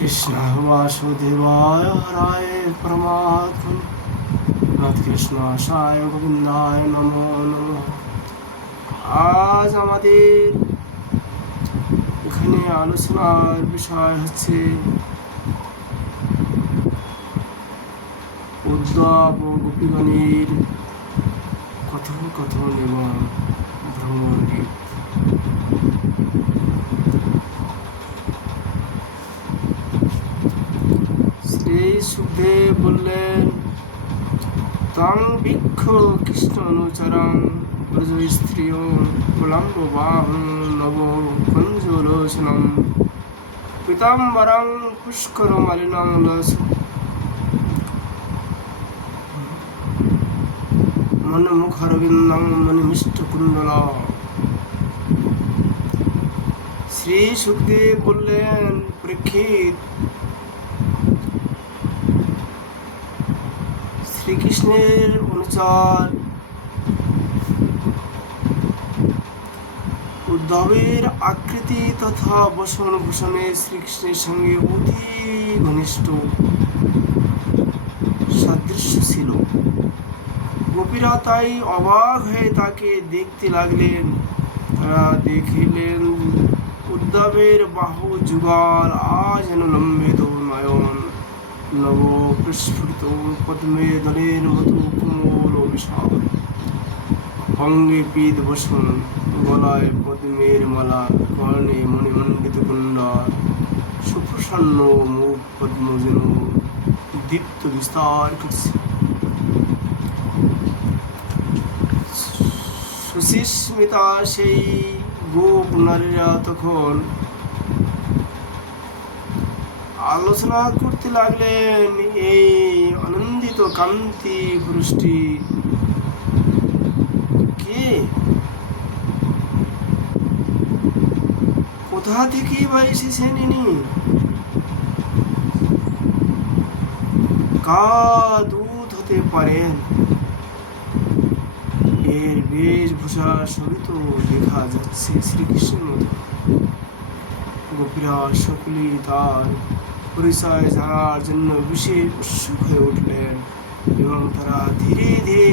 কৃষ্ণ বাসুদেবায় হরায় পরমাত্মা কৃষ্ণ আশায় গোবিন্দায় নমো নমঃ। আজ আমাদের এখানে আলোচনার বিষয় হচ্ছে উদ্ধব ও গোপীগণের কথোপকথন এবং ভ্রমর গীত। শ্রী সুখদেব বললেন, তং বৃক্ষ কৃষ্ণ অনুচরং ব্রজ স্ত্রিয় কুলম্ব বাহং নব কুঞ্জলোচনম পীতাম্বরং পুষ্কর মালিনং লস মনমুখরবিন্দং মণিমিষ্টকুণ্ডল। শ্রী সুখদেব বললেন, পরীক্ষিত, শ্রীকৃষ্ণের অনুচর উদ্ধবের আকৃতি তথা বসন ভূষণে শ্রীকৃষ্ণের সঙ্গে অতি ঘনিষ্ঠ সাদৃশ্য ছিল। গোপীরা তাই অবাক হয়ে তাকে দেখতে লাগলেন। তারা দেখিলেন উদ্ধবের বাহু যুগল আজ যেন লম্বিত নয়ন, নব প্রস্ফুটিত পদ্মে দলের মতো কোমল ও বিশাল, অঙ্গে পীত বসন, গলায় পদ্মের মালা, কর্ণে মণিমণ্ডিত কুণ্ডল, সুপ্রসন্ন মুখ পদ্ম যেন দীপ্ত বিস্তার করছে। সুস্মিতা সেই গোপ নারীরা তখন আলোচনা করতে লাগলেন, এই আনন্দিত কান্তি পুরুষটি কে, কোথা থেকে বা এসেছেন ইনি, কার দূত হতে পারেন? এর বেশভূষা সবই তো দেখা যাচ্ছে শ্রীকৃষ্ণের মতো। গোপীরা সকলেই তার পরিচয় জানার জন্য বিশেষ উৎসুক হয়ে উঠলেন এবং তারা ধীরে ধীরে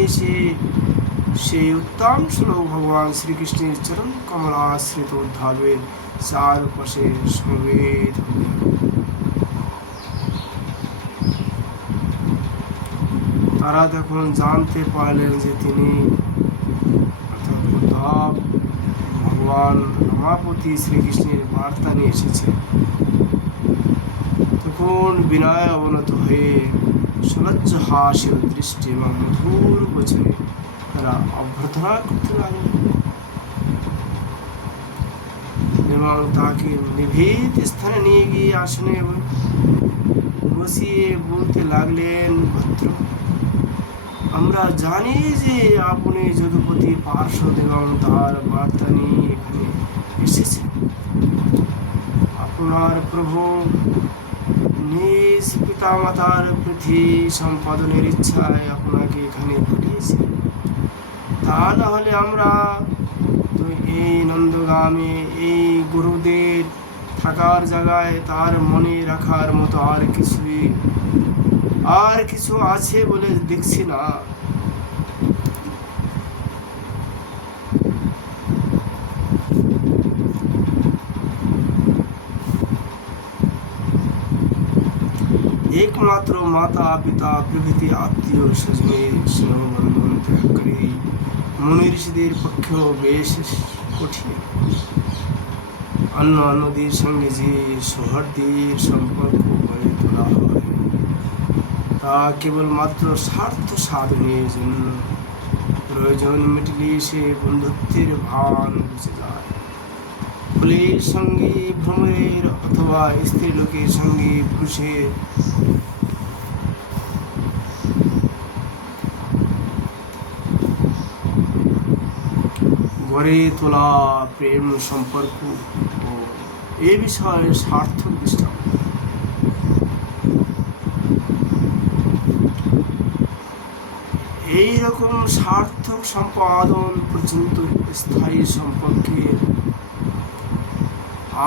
সেই উত্তম শ্লোক ভগবান শ্রীকৃষ্ণের চরণ কমলাশ্রিত উদ্ধবের চারপাশে সমবেত হলেন। তারা তখন জানতে পারলেন যে তিনি অর্থাৎ উদ্ধব ভগবান রমাপতি শ্রীকৃষ্ণের বার্তা নিয়ে এসেছে। তখন বিনয় অবনত হয়ে সলজ্জ হাস্য দৃষ্টি এবং মধুর বচনে তারা অভ্যর্থনা করতে লাগলেন এবং তাকে নিভৃত স্থানে নিয়ে গিয়ে আসনে বসিয়ে বলতে লাগলেন, ভদ্র, আমরা জানি যে আপনি যদুপতি পার্শ্বদ এবং তার বার্তা নিয়ে এখানে এসেছেন। আপনার প্রভু নিজ পিতামাতার পৃথি সম্পাদনের ইচ্ছায় আপনাকে এখানে পাঠিয়েছি। তা না হলে আমরা তো এই নন্দগামে এই গুরুদের থাকার জায়গায় তার মনে রাখার মতো আর কিছু আছে বলে দেখছি না। একমাত্র মাতা পিতা প্রভৃতি আত্মীয় স্বজনের স্নেহবন্ধন ত্যাগকারী মুনি ঋষিদের পক্ষেও বেশ কঠিন। অন্যদের সঙ্গে যে সৌহার্দ্যের সম্পর্ক গড়ে তোলা হয় তা কেবলমাত্র স্বার্থ সাধনের জন্য। প্রয়োজন মিটলে সে বন্ধুত্বের ভান বুঝে যায়। ফুলের সঙ্গে ভ্রমরের অথবা স্ত্রী লোকের সঙ্গে পুরুষের গড়ে তোলা প্রেম সম্পর্ক ও এ বিষয়ে সার্থক দৃষ্টান্ত। এইরকম সার্থক সম্পাদন পর্যন্ত স্থায়ী সম্পর্কের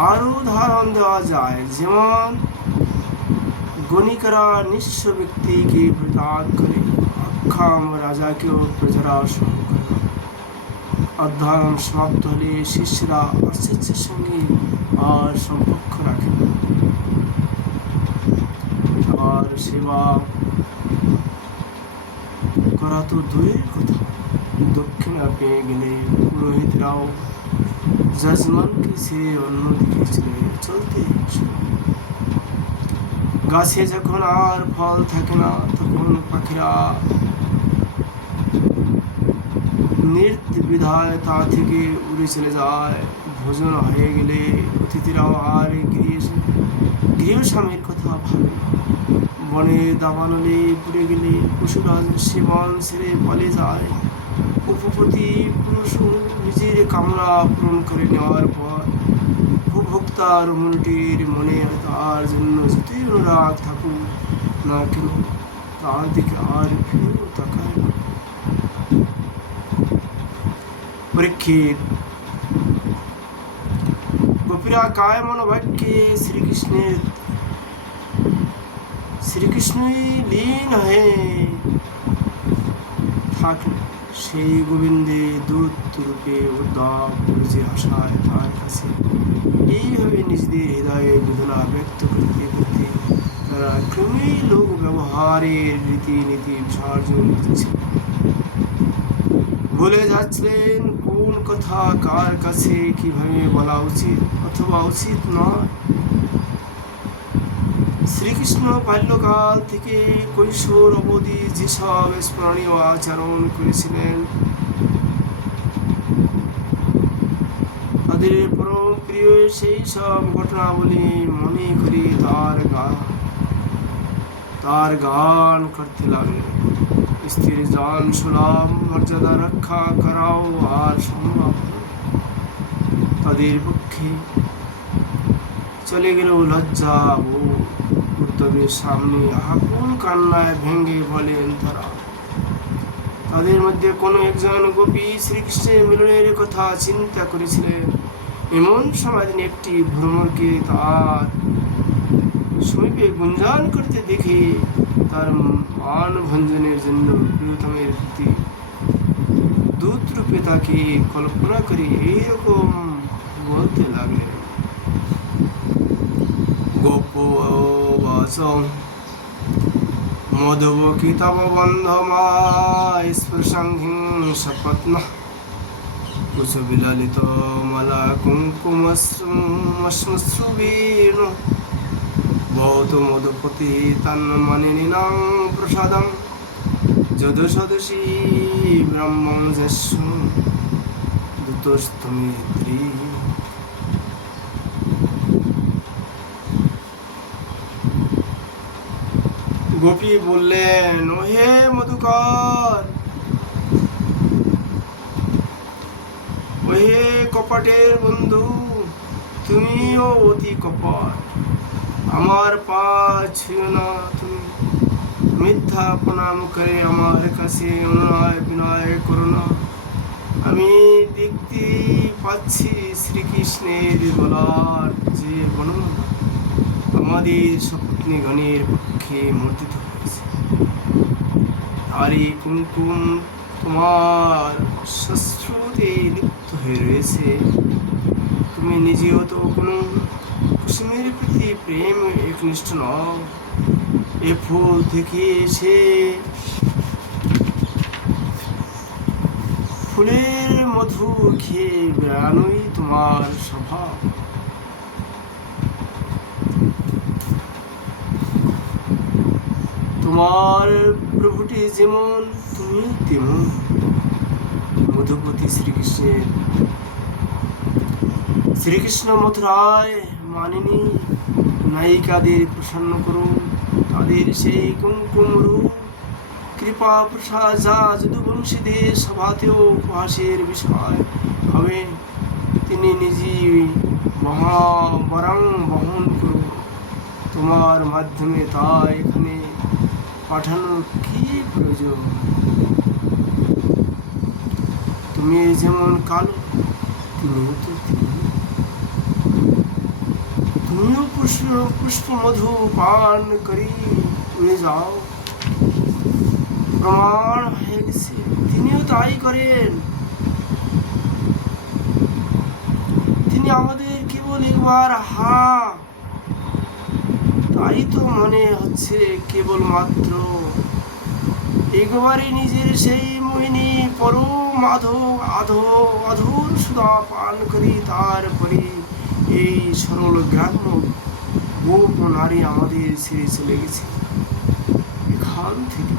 আরও উদাহরণ দেওয়া যায়। যেমন গণিকরা নিঃস্ব ব্যক্তিকে প্রতাপ করে, অক্ষম রাজাকেও প্রজারা সঙ্গ করে। অধ্যয়ন সমাপ্ত হলে শিষ্যরা আচার্যের সঙ্গে আর সম্পর্ক রাখে না। আর সেবা করা তো দূরের কথা, দক্ষিণা পেয়ে গেলে পুরোহিতরাও যজমানকে ছেড়ে অন্যদিকে চলতে শুরু। গাছে যখন আর ফল থাকে না, তখন পাখিরা নির্দ্বিধায় তা থেকে উড়ে চলে যায়। ভোজন হয়ে গেলে অতিথিরাও আর গৃহস্বামীর কথা ভাবে না। বনে দাবানলে পুড়ে গেলে পশুরাজ সেবন ছেড়ে পালিয়ে যায়। উপপতি পুরুষ নিজের কামনা পূরণ করে নেওয়ার পর উপভোক্তার মনটির মনে তার জন্য যতই অনুরাগ থাকুক না কেন, তার দিকে আর ফিরেও তাকায় না। পরীক্ষিত, গোপীরা কায় মনোবাক্যে শ্রীকৃষ্ণই লীন হয়ে থাকল। সেই গোবিন্দে দূত রূপে উদ্ধাব যে আশায় তার কাছে এইভাবে নিজেদের হৃদয়ে বেদনা ব্যক্ত করতে করতে তারা ক্রমেই লোক ব্যবহারের রীতিনীতি বিসর্জন দিচ্ছে। ভুলে যাচ্ছিলেন কোন কথা কার কাছে কিভাবে বলা উচিত অথবা উচিত নয়। শ্রীকৃষ্ণ বাল্যকাল থেকে কৈশোর অবধি যেসব স্মরণীয় আচরণ করেছিলেন, তাদের পরম প্রিয় সেই সব ঘটনাবলী মনে করে তার গান করতে লাগলেন। স্ত্রীর জান সুলভ মর্যাদা রক্ষা করাও আর সম্ভব তাদের পক্ষে। চলে গেল লজ্জা ও উদ্যোগের সামনে আকুল কান্নায় ভেঙে বলেন তারা। তাদের মধ্যে কোনো একজন গোপী শ্রীকৃষ্ণের মিলনের কথা চিন্তা করেছিলেন। এমন সময় একটি ভ্রমরকে তার সমীপে গুঞ্জন করতে দেখে তার মান ভঞ্জনের জন্য প্রিয়তমের প্রতি দূত রূপে তাকে কল্পনা করে এইরকম বলতে লাগলেন। গোপবাসং মধুবকি তব বন্ধমা স্পৃশং হিংসপত্নঃ কুশবিললিত মালা কুঙ্কুমশ্রুবীর্ণ বহুত মধুপতি তন্মানিনাং প্রসাদং যদু সদসী ব্রহ্মং যস্য দুতস্তমিত্রী। গোপী বললেন, ওহে মধুকর, ওহে কপটের বন্ধু, তুমিও অতি কপট। আমার পা ছুঁয়ো না তুমি, মিথ্যা প্রণাম করে আমার কাছে অনুনয় বিনয় করো না। আমি দেখতে পাচ্ছি শ্রীকৃষ্ণের গলার যে বর্ণনা আমাদের সপত্নীগণের পক্ষে মর্দিত হয়েছে, তারই কুমকুম তোমার শ্মশ্রুতে লিপ্ত হয়ে রয়েছে। তুমি নিজেও তো কোনো কুসুমের প্রতি প্রেম একনিষ্ঠ নও। এ ফুল থেকে এসে ফুলের মধু খেয়ে বেড়ানোই তোমার স্বভাব। তোমার প্রভুটি যেমন তুমি তেমন। মধুপতি শ্রীকৃষ্ণ মথুরায় মানিনী নায়িকাদের প্রসন্ন করুন। তাদের সেই কুমকুম রূপ কৃপা প্রসাদ যা যদুবংশীদের সভাতেও উপহাসের বিষয় হবে, তিনি নিজেই বরং বহন করুন। তোমার মাধ্যমে তা এখানে পাঠানোর কি প্রয়োজন? তুমি যেমন কালো, তুমিও পুষ্প মধু পান করি উড়ে যাও। প্রমাণ হয়ে গেছে তিনিও তাই করেন। তিনি আমাদের কেবল একবার হা, তাই তো মনে হচ্ছে কেবলমাত্র একবারই নিজের সেই মোহিনী পরম অধুর সুধা পান করি, তারপরে এই সরল গ্রাম্য গোপ নারী আমাদের ছেড়ে চলে গেছে। এখান থেকে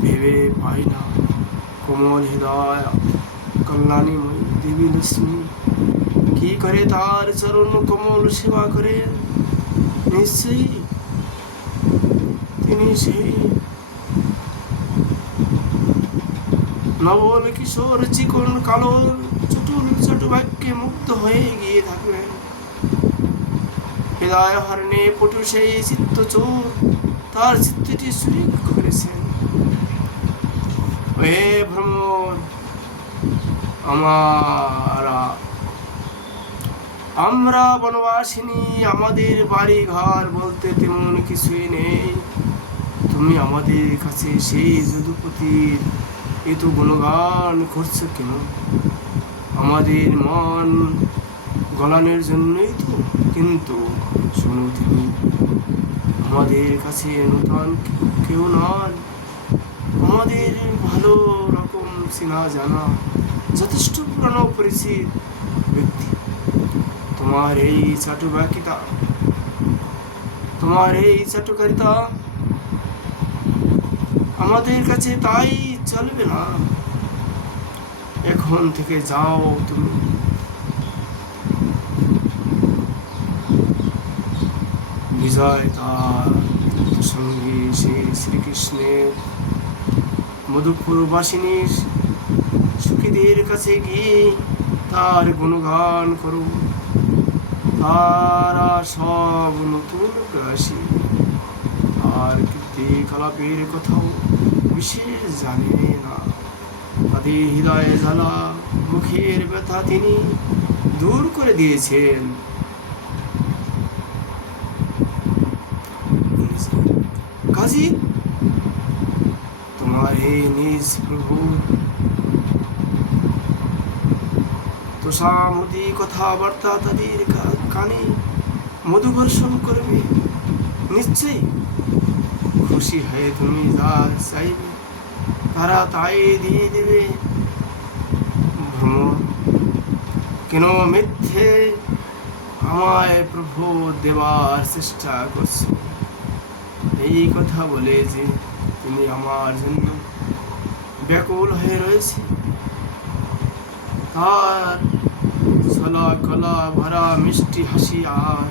ভেবে পাই না কোমল হৃদয় কল্যাণীময়ী দেবী লক্ষ্মী কি করে তার চরণ কোমল সেবা করে। নিশ্চয়ই তিনি সেই নবল কিশোর চিকন কালো চটুল চটুবাক্যে মুক্ত হয়ে গিয়ে থাকবেন। হৃদয় হরণে পটু সেই চিত্ত চোর তার চিত্তটি সুরিক করেছেন। হে ভ্রমর আমরা বনবাসিনী, আমাদের বাড়ি ঘর বলতে তেমন কিছুই নেই। তুমি আমাদের কাছে সেই যদুপতির এত গুণগান করছো কেন? আমাদের মন গলানোর জন্যই তো। কিন্তু শোনো, তিনি আমাদের কাছে নূতন কেউ নন। আমাদের ভালো রকম চেনা জানা যথেষ্ট পুরানো পরিচিত ব্যক্তি। তোমার এই চাটুকারিতা আমাদের কাছে তাই চলবে না। এখন থেকে যাও তুমি। বিজয় তার সঙ্গে শ্রীকৃষ্ণের মধুপুরবাসিনীর সুখীদের কাছে গিয়ে তার গুণগান করো। তারা সব নতুন প্রয়াসী, আর কীর্তিকলাপের কথাও বিশেষ জানে না। তাদের হৃদয়ে জ্বালা মুখের ব্যথা তিনি দূর করে দিয়েছেন। কাজী তোমার এই নিজ প্রভু তোষামতি কথাবার্তা তাদের কানে মধুবর্ষণ করবে। নিশ্চয়ই খুশি হয়ে তুমি যা চাইবে তারা তাই দিয়ে দেবে। ভ্রমর কেন মিথ্যে আমায় প্রভু দেবার চেষ্টা করছো? এই কথা বলে যে তুমি আমার জন্য ব্যাকুল হয়ে রয়েছে, তার ছলা কলা ভরা মিষ্টি হাসি আর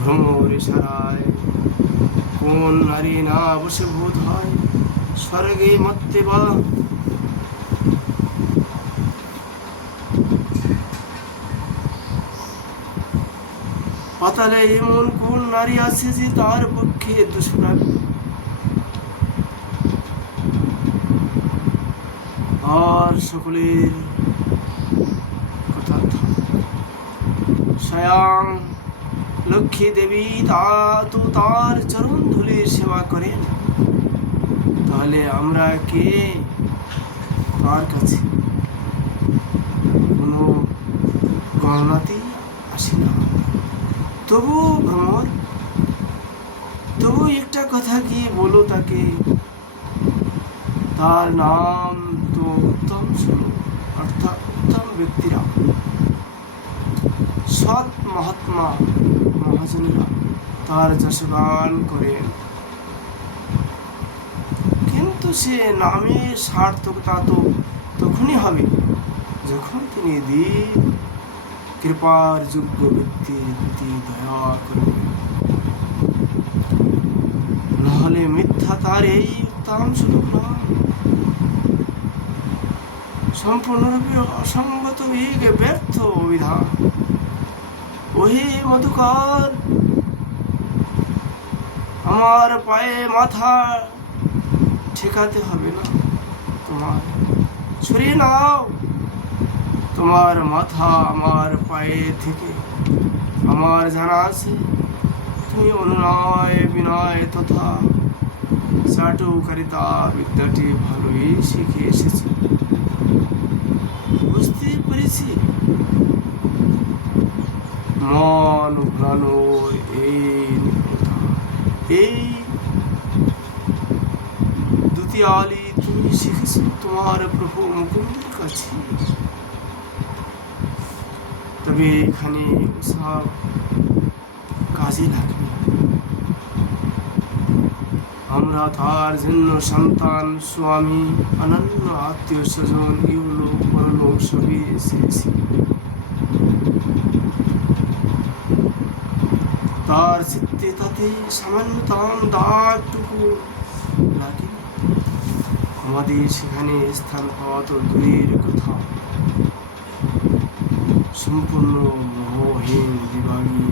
ভ্রমর ইশারায় কোন নারী না বসে ভূত হয় স্বর্গে মর্তে বা পাতালে এমন কোন নারী আছে যে তার পক্ষে দুষ্প্রাপ্য? আর সকলের কথা স্বয়ং লক্ষ্মী দেবী তো তার চরণ ধুলির সেবা করেন। তাহলে আমরা কে তার কাছে কোনো গণনাতেই আসি না। তবু ভ্রমর, তবু একটা কথা কি বলো তাকে, তার নাম তো উত্তম শোনো, অর্থাৎ উত্তম ব্যক্তিরা, সৎ মহাত্মা মহাজনেরা তার যশগান করেন। কিন্তু সে নামের সার্থকতা তো তখনই হবে যখন তিনি দীন কৃপার যোগ্য ব্যক্তির প্রতি দয়া করবেন। নহলে মিথ্যা তার এই উত্তম সুলভ নাম সম্পূর্ণরূপে অসঙ্গত ব্যর্থ অভিধান। ওহে মধুকর, আমার পায়ে মাথা ঠেকাতে হবে না তোমার, সরিয়ে নাও তোমার তোমার মাথা আমার পায়ে থেকে আমার জানা আছে তুমি অনুনয় বিনয় তথা চাটুকারিতা বিদ্যাটি ভালোই শিখে এসেছি। বুঝতে পেরেছি মন ঘোরানোর এই নিপুণতা, এই দ্বিতীয়ালি তুমি শিখেছো তোমার প্রভু মুকুন্দের কাছে। তবে এখানে সব কাজে লাগবে। আমরা তার জন্য সন্তান, স্বামী, অনন্য আত্মীয় স্বজন, ইহলোক পরলোক সবই এসেছি। তার চিত্তে তাতে সামান্যতম দাগটুকু লাগে। আমাদের সেখানে স্থান পাওয়া তো দূরের কথা, সম্পূর্ণ মোহহীন বিভাগী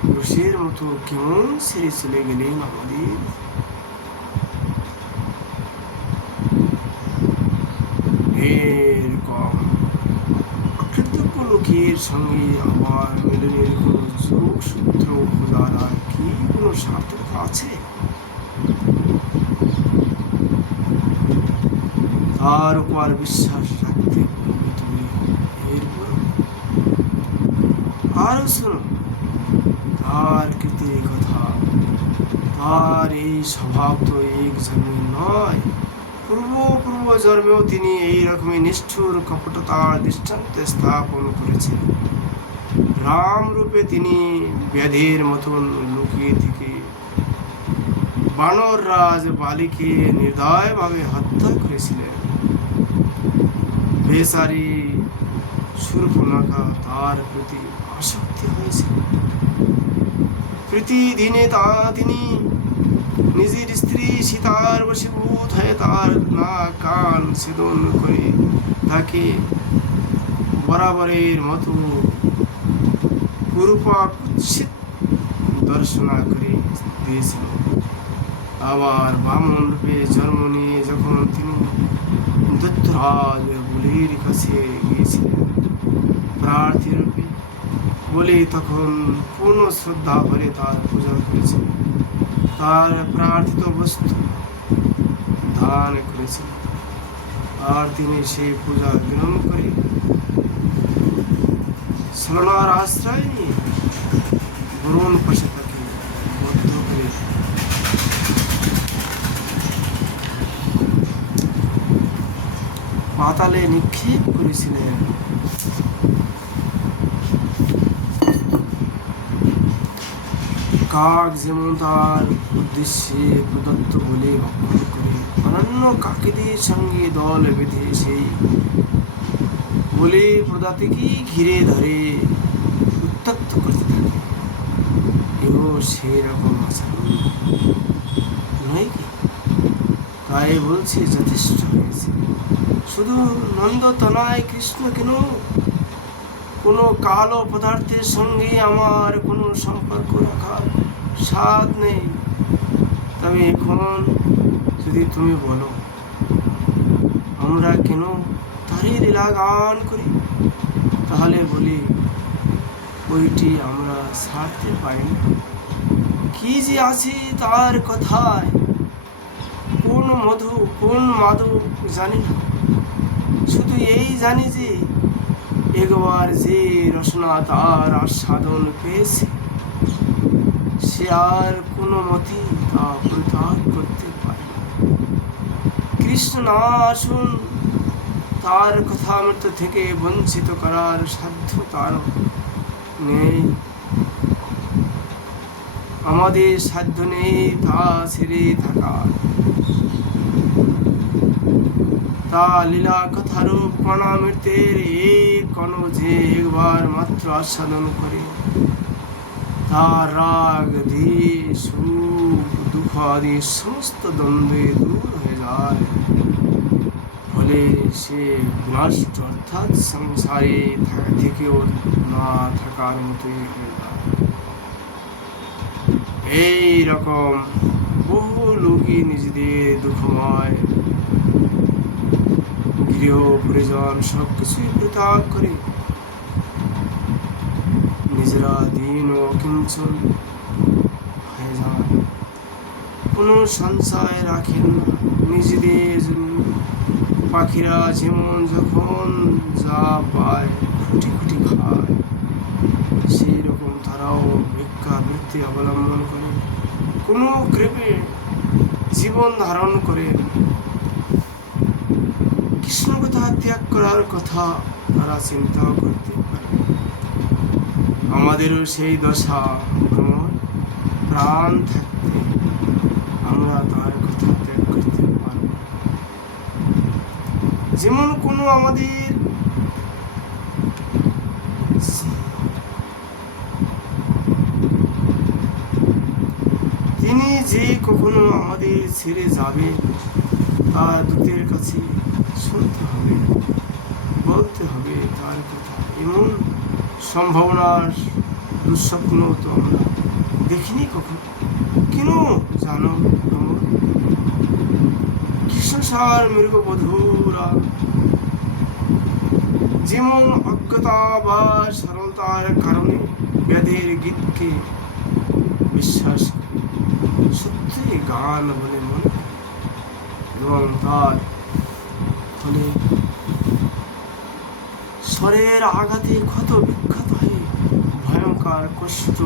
পুরুষের মতো কেমন ছেড়ে চলে গেলেন আমাদের। এরকম অকৃতজ্ঞ লোকের সঙ্গে আবার মিলনের কোনো যোগসূত্র খোঁজার আর কি কোনো সার্থকতা আছে? তার উপর বিশ্বাস রাখতে পারবে তুমি। এরপর আরো শোনো তার কৃতির কথা। তার এই স্বভাব তো এক জন্মে নয়, পূর্ব জন্মেও তিনি এই রকমই নিষ্ঠুর কপটতার দৃষ্টান্ত স্থাপন করেছেন। রাম রূপে তিনি ব্যাধির মতন লুকিয়ে থেকে বানর রাজ বালিকে নির্দয়ভাবে হত্যা করেছিলেন। বেচারি শূর্পণখা তার প্রতি আসক্তি হয়েছিল। প্রতিদিনে তিনি নিজের স্ত্রী সীতার বশীভূত হয়ে তার নাক কান ছেদন করে তাকে বরাবরের মতো কুরুপাকুৎসিত দর্শনা করে দিয়েছিল। আবার বামন রূপে জন্ম নিয়ে যখন তিনি দৈত্যরাজ বলির কাছে গিয়েছিলেন প্রার্থী রূপে, বলি তখন পূর্ণ শ্রদ্ধা ভরে তার পূজা করেছিলেন। তার প্রার্থিত বস্তু দান করেছিলেন, আর তিনি সেই পূজা গ্রহণ করে ছলনার আশ্রয় নিয়ে বরুণ পাশে তাকে বদ্ধ করে পাতালে নিক্ষেপ করেছিলেন। কাক যেমন তার উদ্দেশ্যে প্রদত্ত বলে ভক্ষণ করে অন্যান্য কাকেদের সঙ্গে দল বেঁধে সেই বলে প্রদাতিকে ঘিরে ধরে উত্ত্যক্ত করতে থাকে, এও সেরকম আচরণ নয় কি? তাই বলছি যথেষ্ট হয়েছে। শুধু নন্দতনায় কৃষ্ণ কেন, কোনো কালো পদার্থের সঙ্গে আমার কোনো সম্পর্ক রাখার স্বাদ নেই। তবে এখন যদি তুমি বলো আমরা কেন তারই লীলা গান করি, তাহলে বলি ওইটি আমরা ছাড়তে পারি না। কি যে আছে তার কথায়, কোন মধু কোন মাদক জানি না, শুধু এই জানি যে একবার যে রসনা তার আস্বাদন পেয়েছে সে আর কোনো মতে তা পরিত্যাগ করতে পারে না। কৃষ্ণ না আসুন তার কথা মৃত্যু থেকে বঞ্চিত করার সাধ্য তার নেই। আমাদের সাধ্য নেই তা ছেড়ে থাকার। তা লীলা কথারূপ কণামৃতের এই কণ যে একবার মাত্র আস্বাদন করে তার রাগ দ্বেষ সুখ দুঃখ আদি সমস্ত দ্বন্দ্বে দূর হয়ে যায়। ফলে সে নষ্ট অর্থাৎ সংসারে থেকেও না থাকার মতোই হয়ে যায়। এই রকম বহু লোকই নিজেদের দুঃখময় গৃহ পরিজন সব কিছুই পরিত্যাগ করে নিজেরা দিন ও কিঞ্চন হয়ে যান, কোনো সঞ্চয় রাখেন না নিজেদের জন্য। পাখিরা যেমন যখন যা পায় খুঁটি খুঁটি খায়, সেই রকম তারাও ভিক্ষাবৃত্তি অবলম্বন করে কোনো কৃপে জীবন ধারণ করে কৃষ্ণ কথা ত্যাগ করার কথা তারা চিন্তাও করতে পারে। আমাদেরও সেই দশা ভ্রমণ, প্রাণ থাকতে আমরা তার কথা ত্যাগ করতে পারব। যেমন কোনো আমাদের তিনি যে কখনো আমাদের ছেড়ে যাবে তার দূতের কাছে শুনতে হবে, বলতে হবে তার কথা। এমন সম্ভাবনার দুঃস্বপ্ন তো আমরা দেখিনি কখনো। কেন জানো, কৃষ্ণসার মৃগবধূরা যেমন অজ্ঞতা বা সরলতার কারণে ব্যাধের গীতকে বিশ্বাস করে, সত্যি গান বলে মনে এবং তার ফলে স্বরের আঘাতে ক্ষত বিক্ষত হয়ে ভয়ঙ্কর কষ্ট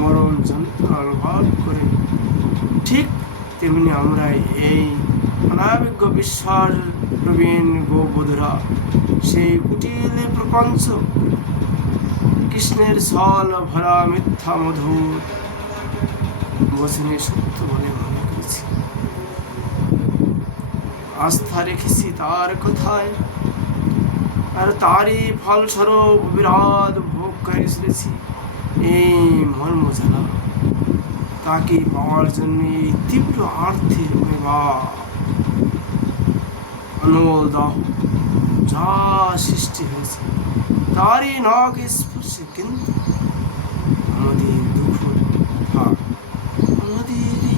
মরণ যন্ত্রণা অনুভব করে। ঠিক তেমনি আমরা এই অনাবিজ্ঞ বিশ্বাস প্রবীণ গোবধূরা সেই কুটিল প্রপঞ্চ কৃষ্ণের ছল ভরা মিথ্যা মধুর বচনে সত্য বলে মনে করেছি, আস্থা রেখেছি তার কথায়, আর তারই ফলস্বরূপ বিরাট ভোগ করে চলেছি এই মর্ম জানা। তাকে পাওয়ার জন্য এই তীব্র আর্থের বা অনল দাহ যা সৃষ্টি হয়েছে তারই নখ স্পর্শে, কিন্তু আমাদের দুঃখ ভাগ আমাদেরই।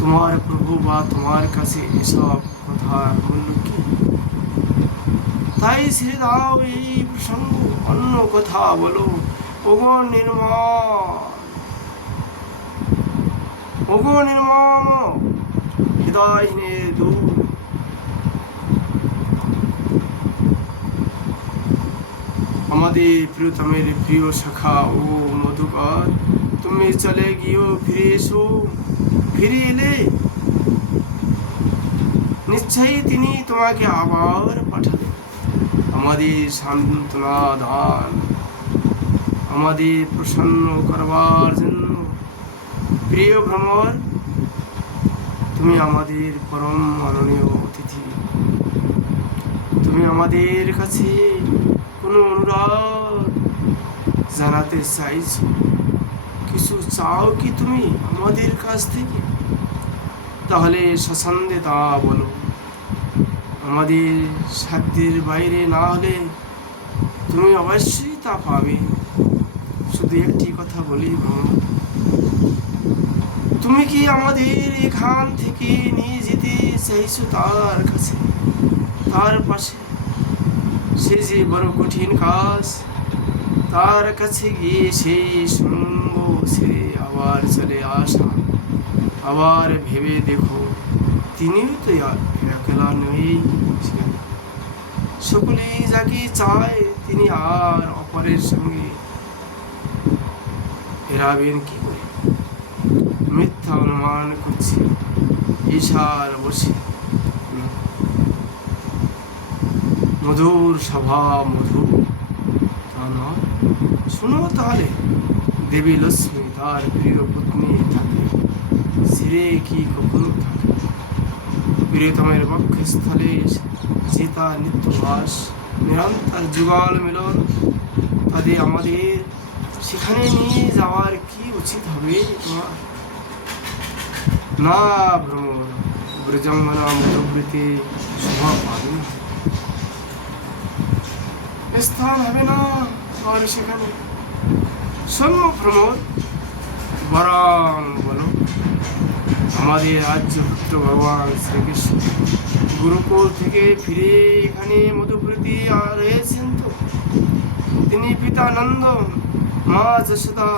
তোমার প্রভু বা তোমার কাছে এসব কথা মূল্য কি? তাই ছেড়ে দাও এই প্রসঙ্গ, অন্য কথা বলো। ওগো নির্মম হৃদয়হীনের দূর, আমাদের প্রিয়তমের প্রিয় শাখা ও মধুকর, তুমি চলে গিয়েও ফিরে এসো। ফিরে এলে নিশ্চয়ই তিনি তোমাকে আবার পাঠাবেন আমাদের সান্ত্বনা দান, আমাদের প্রসন্ন করবার জন্য। প্রিয় ভ্রমর, তুমি আমাদের পরম মাননীয় অতিথি। তুমি আমাদের কাছে কোনো অনুরোধ জানাতে চাইছো? কিছু চাও কি তুমি আমাদের কাছ থেকে? তাহলে সসন্দে তা বলো। আমাদের সাধ্যের বাইরে না হলে তুমি অবশ্যই তা পাবে। শুধু একটি কথা বলি ভ্রমণ, তুমি কি আমাদের এখান থেকে নিয়ে যেতে চাইছো তার কাছে, তার পাশে? সে যে বড় কঠিন কাজ, তার কাছে গিয়ে সেই সঙ্গ ছেড়ে আবার চলে আসা। আবার ভেবে দেখো, তিনিও তো একলা নেই, সকলেই যাকে চায় তিনি আর অপরের সঙ্গে এড়াবেন কি করে? মিথ্যা অনুমান করছি ঈশার বসে মধুর স্বভাব মধু তা নয়। শুনো তাহলে, দেবী লক্ষ্মী তার প্রিয় পত্নী থাকে, ছিঁড়ে কি কখনো থাকে? প্রিয়তমের বক্ষস্থলে যে তার নিত্যবাস, নিরন্তর যুগল মিলন, তাদের আমাদের সেখানে নিয়ে যাওয়ার কি উচিত হবে তোমার? না ভ্রমর, ব্রজঙ্গনা মধুবৃতে শোভা পাবে না, স্থান হবে না আর সেখানে। শোনো ভ্রমর, বরং বলো আমাদের রাজ্যপুত্র ভগবান শ্রীকৃষ্ণ গুরুকুল থেকে ফিরে এখানে মধুপুরীতে রয়েছেন তো তিনি পিতা নন্দ, মা যশোদা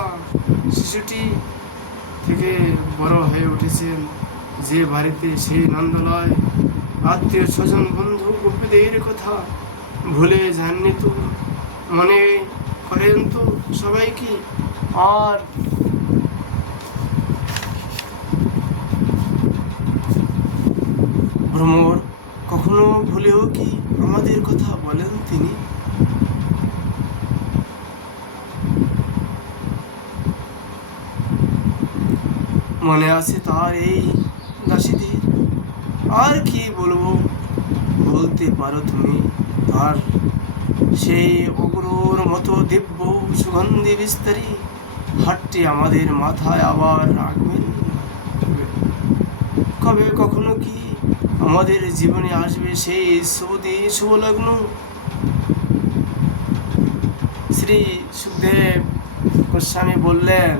শিশুটি থেকে বড় হয়ে উঠেছেন যে বাড়িতে সেই নন্দলয়। আত্মীয় স্বজন বন্ধু গোপীদের কথা ভুলে যাননি তো, মনে করেন তো সবাইকে। আর ভ্রমর কখনো ভুলেও কি আমাদের কথা বলেন তিনি? মনে আছে তার এই দাসীদের? আর কি বলবো, বলতে পারো তুমি তার সেই অগ্রর মতো দিব্য সুগন্ধি বিস্তারী হাতটি আমাদের মাথায় আবার রাখবেন? কবে কখনো কি আমাদের জীবনে আসবে সেই শুভলগ্ন? শ্রী সুখদেব গোস্বামী বললেন,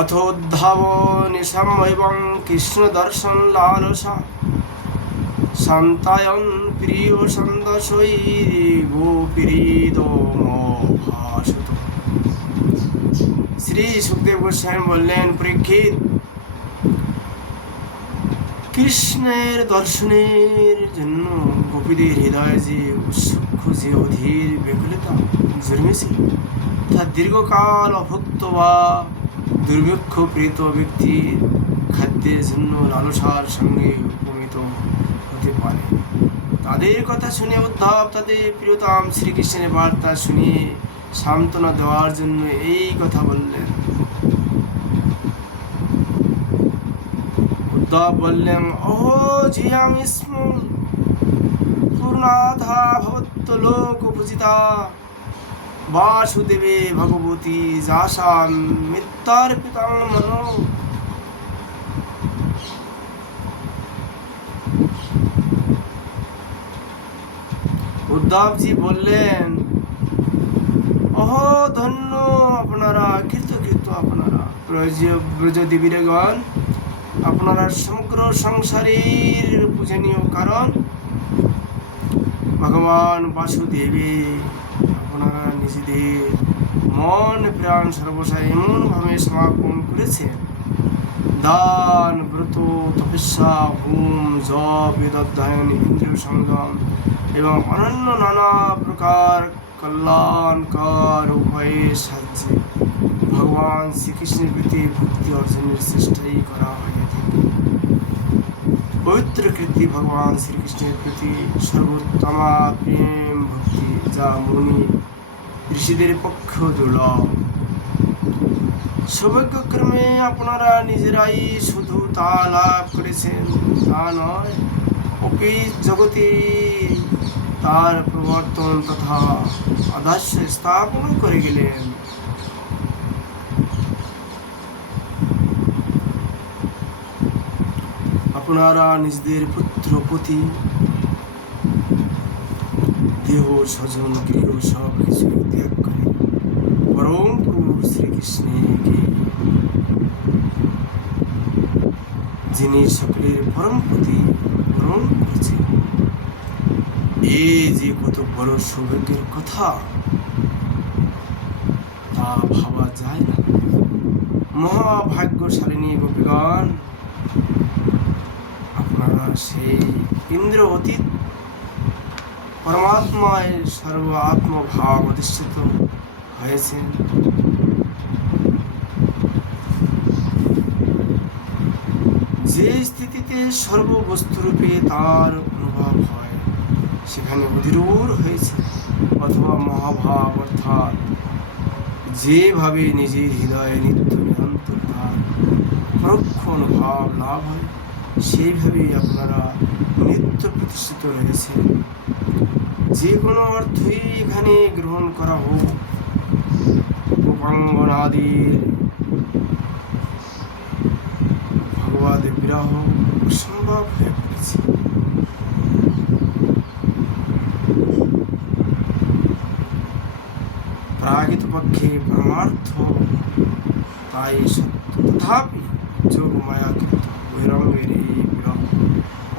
অথ উদ্ধাবনিশম এবং কৃষ্ণ দর্শন লালসা শান্তায়ন প্রিয় সন্দশৈ গোপীরিদমভাসত। শ্রী সুখদেব গোস্বামী বললেন, পরীক্ষিত, কৃষ্ণের দর্শনের জন্য গোপীদের হৃদয়ে যে সূক্ষ্ম যে অধীর ব্যাকুলতা জন্মেছে তা দীর্ঘকাল অভুক্ত বা দুর্ভিক্ষ প্রীত ব্যক্তির খাদ্যের জন্য লালসার সঙ্গে উপমিত হতে পারে। তাদের কথা শুনে উদ্ধব তাদের প্রিয়তম শ্রীকৃষ্ণের বার্তা শুনিয়ে সান্ত্বনা দেওয়ার জন্য এই কথা বললেন। উদ্ধব বললেন, অহো ঝিয়াম স্মু পূর্ণাধা ভবত্ত লোক পূজিতা বাসুদেবে ভগবতী যাসাম মিত্যার্পিতাং মনো। উদ্ধবজি বললেন, অহ ধন্য আপনারা, কৃতকৃত আপনারা ব্রজদেবীরগণ, আপনারা সমগ্র সংসারের পূজনীয় কারণ ভগবান বাসুদেবে আপনারা নিজেদের মন প্রাণ সর্বশা এমনভাবে সমাপন করেছেন, দান ব্রত তপস্যা হোম জপ বেদাধ্যয়ন ইন্দ্রিয় সংযম এবং অন্যান্য নানা প্রকার কল্যাণকর উপায়ের সাহায্যে ভগবান শ্রীকৃষ্ণের প্রতি ভক্তি অর্জনের চেষ্টাই করা হয়ে থাকে। পবিত্র কীর্তি ভগবান শ্রীকৃষ্ণের প্রতি সর্বোত্তমা প্রেম ভক্তি, যা মুনি ঋষিদের পক্ষ দুর্লভ। সৌভাগ্যক্রমে আপনারা নিজেরাই শুধু তা লাভ করেছেন তা নয়, অপি জগতে তার প্রবর্তন তথা আদর্শ স্থাপন করে গেলেন। আপনারা নিজেদের পুত্র পতি দেহ স্বজন গৃহ সব কিছু ত্যাগ করে পরম প্রভু শ্রীকৃষ্ণকে, যিনি সকলের পরম পতি, গ্রহণ করেছে। এ যে কত বড় সৌভাগ্যের কথা তা ভাবা যায় না। মহাভাগ্যশালিনী গোপীগণ, আপনারা সেই ইন্দ্র অতীত পরমাত্মায় সর্ব আত্মভাব অধিষ্ঠিত হয়েছেন। যে স্থিতিতে সর্ববস্তুরূপে তার অনুভব হয় সেখানে অধিরূঢ় হয়েছে, অথবা মহাভাব অর্থাৎ যেভাবে নিজের হৃদয়ে নিত্য নিরন্তর তার পরোক্ষ অনুভাব লাভ হয় সেইভাবেই আপনারা নিত্য প্রতিষ্ঠিত রয়েছে। যে কোনো অর্থই এখানে গ্রহণ করা হোক, উপাঙ্গনাদির ভগবদ বিরহ অসম্ভব হয়ে পড়েছে। প্রাকৃতপক্ষে পরমার্থ তাই সত্য, তথাপি যোগ মায়াকৃত বৈরঙ্গের এই বিরহ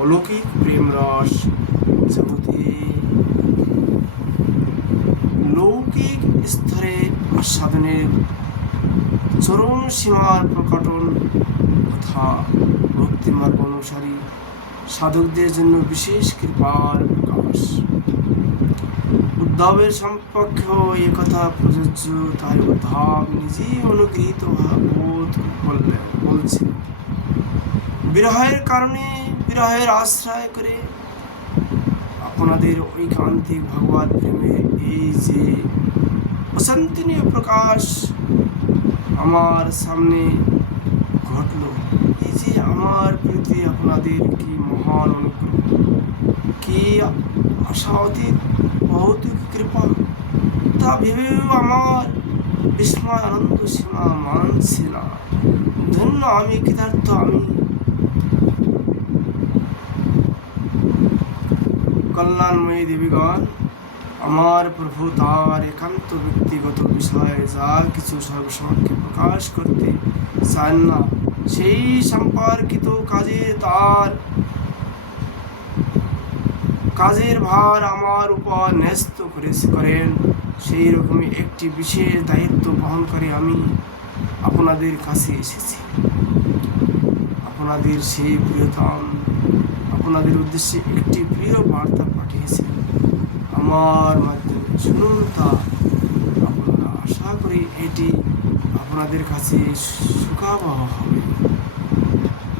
অলৌকিক প্রেম রস জগতে লৌকিক স্তরে আস্বাদনের চরম সীমার প্রকটন তথা ভক্তিমার্গ অনুসারী সাধকদের জন্য বিশেষ কৃপার প্রকাশ। উদ্ধবের সম্পর্কেও এ কথা প্রযোজ্য, তাই উদ্ধব নিজেই অনুগৃহীত বোধ বলছে। বিরহের কারণে বিরহের আশ্রয় করে আপনাদের ঐকান্তিক ভগবত প্রেমের এই যে অসন্তনীয় প্রকাশ আমার সামনে ঘটল, এই যে আমার প্রতি আপনাদের কি মহান অনুগ্রহ, কি আশাতীত ভৌতিক কৃপা, তা ভেবেও আমার বিস্ময় আনন্দ সীমা মানছে না। ধন্য আমি, কৃতার্থ আমি। কল্যাণময়ী দেবীগণ, আমার প্রভু তার একান্ত ব্যক্তিগত বিষয়ে যা কিছু সর্বসমক্ষে প্রকাশ করতে চান না, সেই সম্পর্কিত কাজে তার কাজের ভার আমার উপর ন্যস্ত করেন। সেই রকমই একটি বিশেষ দায়িত্ব বহন করে আমি আপনাদের কাছে এসেছি। আপনাদের সেই প্রিয়তম আপনাদের উদ্দেশ্যে একটি প্রিয় বার্তা পাঠিয়েছেন আমার মাধ্যমে। শুনুন তা। আপনারা আশা করি এটি আপনাদের কাছে সুখাবহ হবে,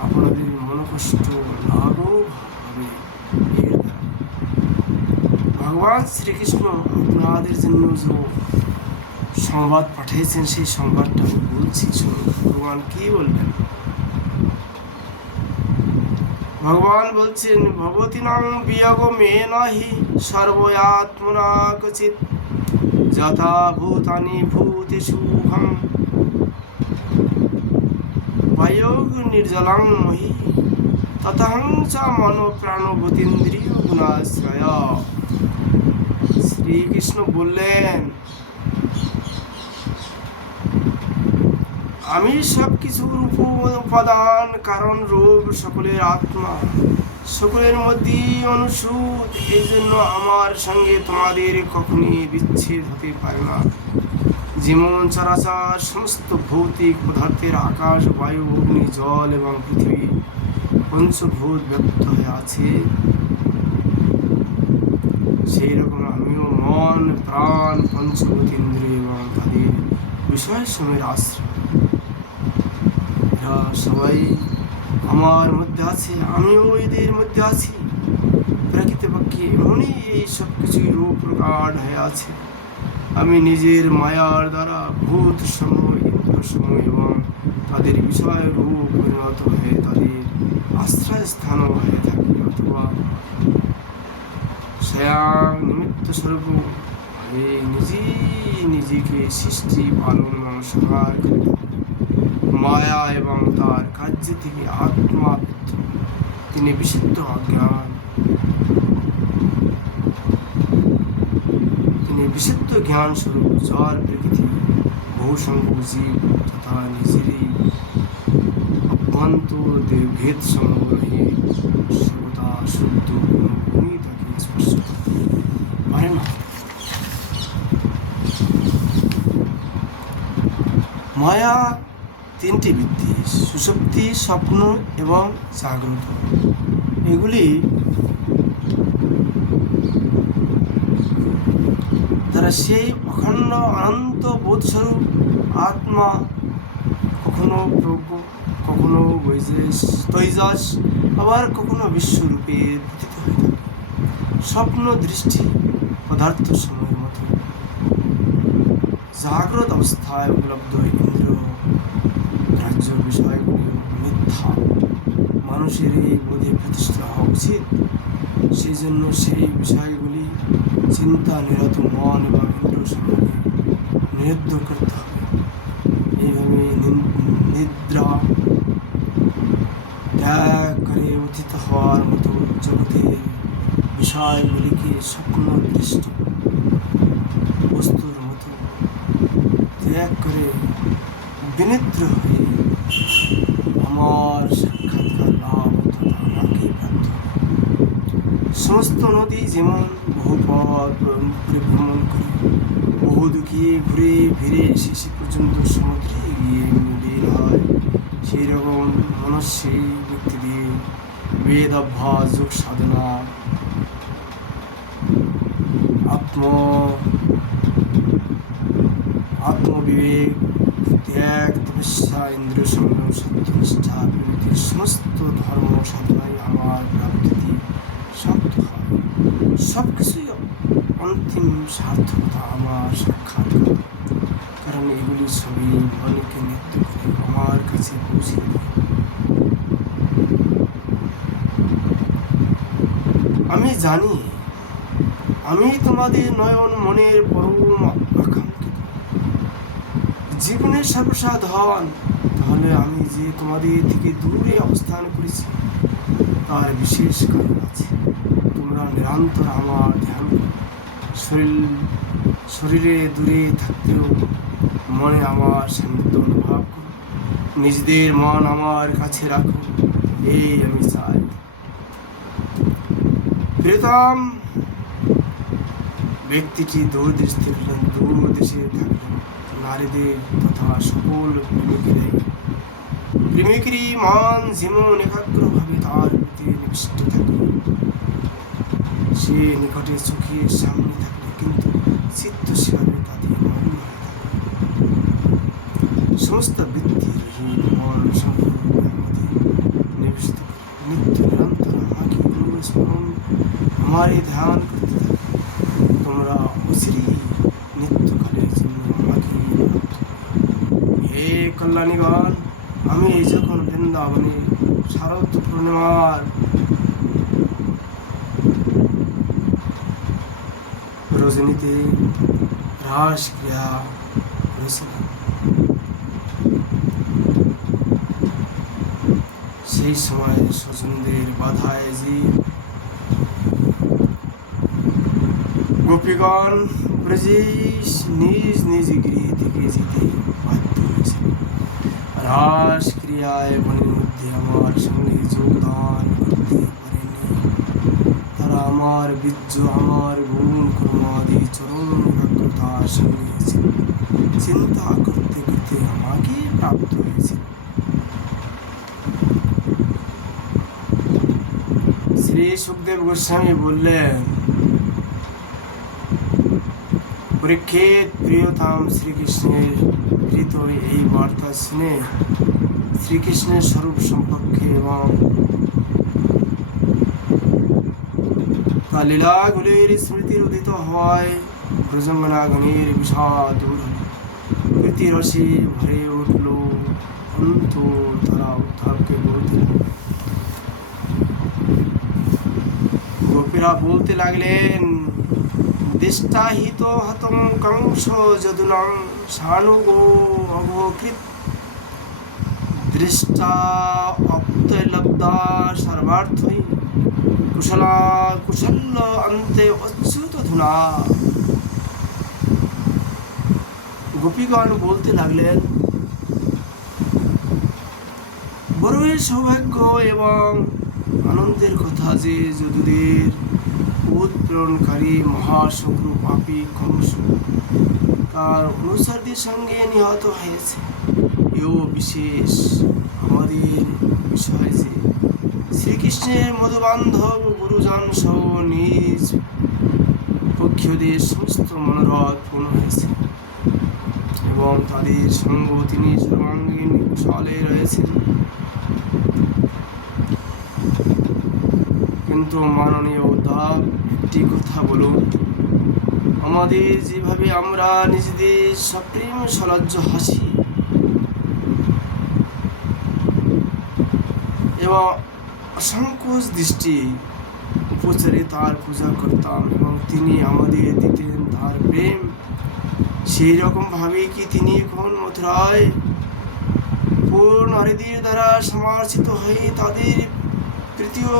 আপনাদের মনকষ্ট লাঘব হবে। এর দ্বারা ভগবান শ্রীকৃষ্ণ আপনাদের জন্য যে সংবাদ পাঠিয়েছেন, সেই সংবাদটা আমি বলছি, শুনুন ভগবান কি বলবেন। ভগবান বলছেন, ভবতীনাং বিয়োগ মে নাহি সর্বয়াত্মনা কচিৎ যথা ভূতানি ভূতেষু হং বায়োগ নির্জলং মহি ততহং চ মনো প্রাণভূতীন্দ্রিয় গুণাশ্রয়। শ্রীকৃষ্ণ বললেন, আমি সব কিছুর উপাদান, কারণ রূপ, সকলের আত্মা, সকলের মধ্যে অনুসূত। এই জন্য আমার সঙ্গে তোমাদের কখনই বিচ্ছেদ হতে পারে না। যেমন চরাচর সমস্ত ভৌতিক পদার্থের আকাশ, বায়ু, অগ্নি, জল এবং পৃথিবী পঞ্চভূত ব্যক্ত হয়ে আছে, সেই রকম আমিও মন, প্রাণ, পঞ্চভূত ইন্দ্রিয় এবং তাদের বিষয় সময়ের আশ্রয়। এরা সবাই আমার মধ্যে আছে, আমিও এদের মধ্যে আছি। প্রকৃতপক্ষে এমনই এই সব কিছুই রূপ প্রকাট হয়ে আছে। আমি নিজের মায়ার দ্বারা ভূত সমূহ, ইন্দ্র সমূহ এবং তাদের বিষয় রূপ পরিণত হয়ে তাদের আশ্রয় স্থানও হয়ে থাকি, অথবা স্বয়ং নিমিত্ত স্বরূপ হয়ে নিজেই নিজেকে সৃষ্টি, পালন এবং সংহার করে থাকি। মায়া এবং তার কার্য থেকে আত্মা তিনি বিশুদ্ধ অজ্ঞান, তিনি বিশুদ্ধ জ্ঞান স্বরূপ জড় প্রকৃতি, বহুসংখ্য জীব তথা নিজেরই অভ্যন্তর ভেদ সমূহ রয়ে সর্বদা শুদ্ধ গুণই তাকে স্পর্শ করতে পারে না। মায়া তিনটি বৃত্তি, সুষুপ্তি, স্বপ্ন এবং জাগ্রত। এগুলি তারা সেই অখণ্ড অনন্ত বোধস্বরূপ আত্মা, কখনো প্রজ্ঞ, কখনো তৈজস, আবার কখনো বিশ্বরূপে প্রতীত হয়ে থাকে। স্বপ্ন দৃষ্টি পদার্থ সময়ের মতো জাগ্রত অবস্থায় উপলব্ধ ইন্দ্র গ্রাহ্য বিষয়গুলি মিথ্যা। মানুষের এই বোধে প্রতিষ্ঠা হওয়া উচিত। সেই জন্য সেই বিষয়গুলি চিন্তা নিরত মন এবং ইন্দ্র সমূহকে নিরুদ্ধ করতে হবে। এইভাবে নিদ্রা ত্যাগ করে উত্থিত হওয়ার মতো জগতের বিষয়গুলিকে স্বপ্ন দৃষ্ট বস্তুর মতো ত্যাগ করে বিনিদ্র হয়ে আমার সাক্ষাৎকার লাভ অর্থাৎ আমাকে প্রাপ্ত সমস্ত নদী যেমন বহু পথ ভ্রমণ করে বহু দুঃখী ঘুরে ফিরে শেষে পর্যন্ত সমুদ্রে গিয়ে মিলিত হয়, সেই রকম মনস্বী ব্যক্তিদের বেদ অভ্যাস, যোগ সাধনা, আত্মবিবেক, ত্যাগ, তপস্যা, ইন্দ্রিয় সংযম, সত্যনিষ্ঠা প্রভৃতির সমস্ত ধর্ম সাধনায় আমার প্রাপ্তি শক্ত হয়। সব কিছুই অন্তিম সার্থকতা আমার সাক্ষাৎ, কারণ এগুলি সবই মনকে নিত্য করে আমার কাছে পৌঁছে দেয়। আমি জানি আমি তোমাদের নয়ন মনের পরম আকাঙ্ক্ষিত জীবনের সর্বসাধন। তাহলে আমি যে তোমাদের থেকে দূরে অবস্থান করেছি তার বিশেষ কারণ আছে। তোমরা নিরন্তর আমার ধ্যান করো, শরীরে দূরে থাকতেও মনে আমার সান্নিধ্য অনুভব করো, নিজেদের মন আমার কাছে রাখো, এই আমি চাই। প্রিয়তম ব্যক্তিটি দূর দেশে থাকলেন নারীদের তথা সকল প্রেমিকেরই মন যেমন একাগ্রভাবে তার প্রতি নিবিষ্ট থাকে, সে নিকটে চোখের সামনে থাকলে কিন্তু চিত্ত সেভাবে তাদের মন হয়ে থাকে। সমস্ত বৃত্তিহীন মন সম্পূর্ণভাবে আমাদের নিবিষ্ট নিত্য নিরন্তর আমাকে স্মরণ আমারই ধ্যান করতে থাকে। তোমরা অচিরেই নিত্যকালের জন্য আমাকে হে কল্যাণীগণ, আমি যখন বৃন্দাবনে শারদ পূর্ণিমার রজনীতে রাস ক্রিয়া করেছিলাম, সেই সময় স্বজনদের বাধায় যে গোপীগণ ব্রজেশ নিজ নিজ গৃহে থেকে যেতে বাধ্য হয়েছিল। রাস ক্রিয়ায় মনের মধ্যে আমার সঙ্গে যোগদান করতে পারেনি। তারা আমার বীর্য, আমার গুণ কর্মাদি চরম একাগ্রতার সঙ্গে চিন্তা করতে করতে আমাকে প্রাপ্ত হয়েছে। শ্রী সুখদেব গোস্বামী বললেন, পরীক্ষিত, প্রিয়তম শ্রীকৃষ্ণের কৃত এই বার্তা শুনে শ্রীকৃষ্ণের স্বরূপ সম্পর্কে এবং তার লীলাগুলির স্মৃতির উদিত হওয়ায় ব্রজঙ্গনাগণের বিষাদ দূর হল, প্রীতিরসে ভরে উঠল অন্তর। তারা উদ্ধবকে বলতে গোপীরা বলতে লাগলেন, দিষ্টাহিত হতম কংস যদুনাং সানুগো অভকৃত দৃষ্টা অপ্তলব্ধা সর্বার্থই কুশল অন্তে অচ্যুত ধুনা। গোপীগণ বলতে লাগলেন, বড়ই সৌভাগ্য এবং আনন্দের কথা যে যদুদের উৎপ্রেরণকারী মহাশত্রু পাপী কংস তার অনুসারীদের সঙ্গে নিহত হয়েছে। এও বিশেষ আমাদের বিষয় যে শ্রীকৃষ্ণের মধুবান্ধব গুরুজন সহ নিজ পক্ষীয়দের সমস্ত মনোরথ পূর্ণ হয়েছে এবং তাদের সঙ্গ তিনি সর্বাঙ্গীন কুশলে রয়েছেন। কিন্তু মাননীয় উদ্ধব, একটি কথা বলুন, আমাদের যেভাবে আমরা নিজেদের সপ্রেম সলজ্জ হাসি এবং অসংকোচ দৃষ্টি উপচারে তার পূজা করতাম এবং তিনি আমাদের দিতেন তার প্রেম, সেই রকম ভাবে কি তিনি এখন মথুরায় পূর্ণ নারীদের দ্বারা সমার্চিত হয়ে তাদের তৃতীয়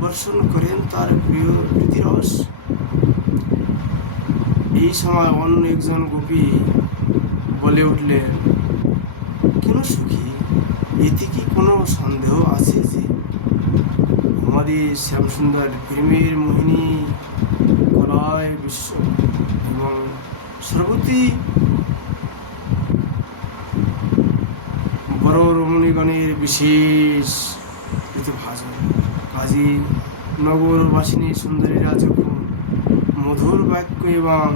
বর্ষণ করেন তার প্রিয় প্রীতিরস? এই সময় অন্য একজন গোপী বলে উঠলেন, কেন সখী, এতে কি কোনো সন্দেহ আছে যে আমাদের শ্যামসুন্দর প্রেমের মোহিনী কলায় বিশ্ব এবং সর্বতি বড় রমণীগণের বিশেষ প্রতিভাজন। কাজী নগরবাসিনী সুন্দরীরা যখন মধুর বাক্য এবং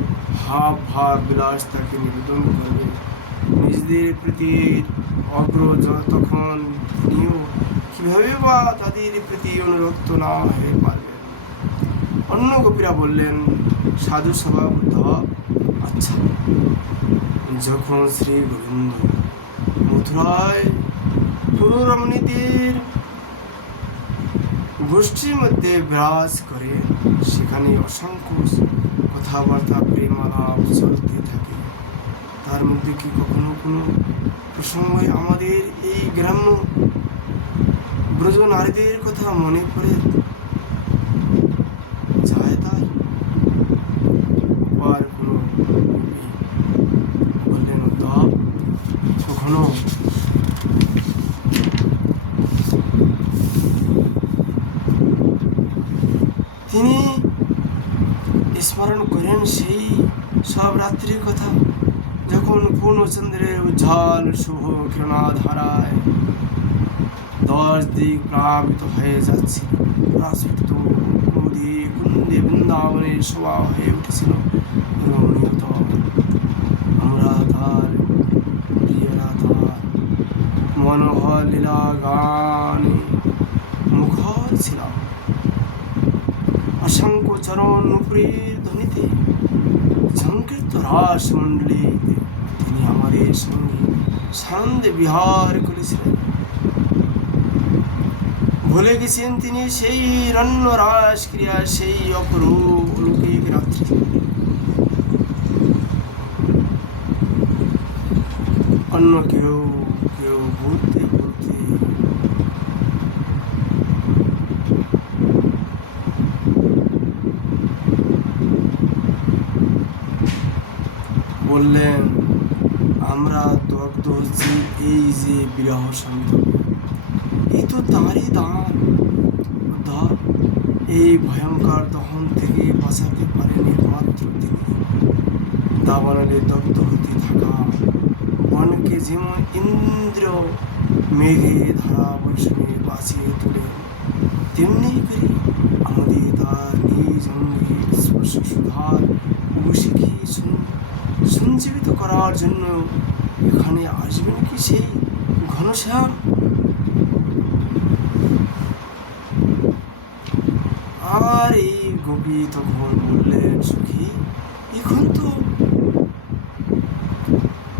হাব ভাব বিলাস তাকে নিবেদন করবে নিজেদের প্রতি অগ্রজ, তখন তিনিও কিভাবে বা তাদের প্রতি অনুরক্ত না হয়ে পারবেন। অন্য গোপীরা বললেন, সাধু স্বভাব উদ্ধব। আচ্ছা, যখন শ্রী গোবিন্দ মথুরায় পুররমণীদের গোষ্ঠীর মধ্যে বিরাজ করে, সেখানে অসংখ্য কথাবার্তা প্রেম আলাপ চলতে থাকে। তার মধ্যে কি কখনো কোনো প্রসঙ্গে আমাদের এই গ্রাম্য ব্রজ নারীদের কথা মনে পড়ে যায়? তার আর কোনো বললেন, উদ্ধব, কখনো তিনি স্মরণ করেন সেই সব রাত্রির কথা, যখন পূর্ণচন্দ্রের উজ্জ্বল শুভ কিরণাধারায় 10 দিক প্লাবিত হয়ে যাচ্ছে। রাসিক্ত কুমুদে কুন্দে বৃন্দাবনের শোভা হয়ে উঠেছিল এবং নিহত আমরা তার প্রিয়রা তার মনোহর লীলা গানে মুখর ছিলাম। অসংখ্য চরণ নুপুরের ধ্বনিতে সংকীর্ত রাস মণ্ডলীতে তিনি আমাদের সঙ্গে সানন্দে বিহার করেছিলেন। ভুলে গেছেন তিনি সেই রণ্য রাস ক্রিয়া, সেই অপরূপ অলৌকিক রাত্রি। অন্য কেউ কেউ বলতে বলতে বললেন, আমরা দগ্ধ হচ্ছি এই যে বিরহ সন্তোষ, এই তো তাঁরই দান। উদ্ধব, এই ভয়ঙ্কর দহন থেকে বাঁচাতে পারেন একমাত্র তিনি। দাবানলে দগ্ধ হতে থাকা বনকে যেমন ইন্দ্র মেঘে ধারা বর্ষণে বাঁচিয়ে তোলে, তেমনি করে আমাদের তার নিজ অঙ্গের স্পর্শ সুধার বসিকে সঞ্জীবিত করার জন্য এখানে আসবেন কি সেই ঘনশ্যাম? আর এই গোপী তখন বললেন, সখী, এখন তো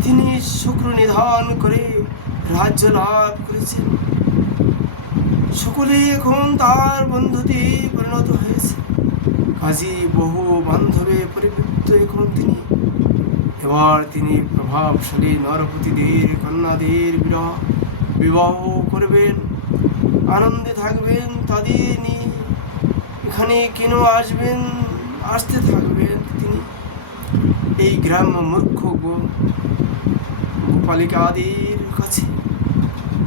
তিনি শুক্র নিধান করে রাজ্য লাভ করেছেন, সকলে এখন তার বন্ধুতে পরিণত হয়েছে। কাজী বহু বান্ধবে পরিবৃত্ত এখন তিনি। এবার তিনি প্রভাবশালী নরপতিদের কন্যাদের বিবাহ করবেন, আনন্দে থাকবেন, তাদের নিয়ে এখানে কেন আসতে থাকবেন তিনি। এই গ্রাম্য মূর্খ গোপালিকাদের কাছে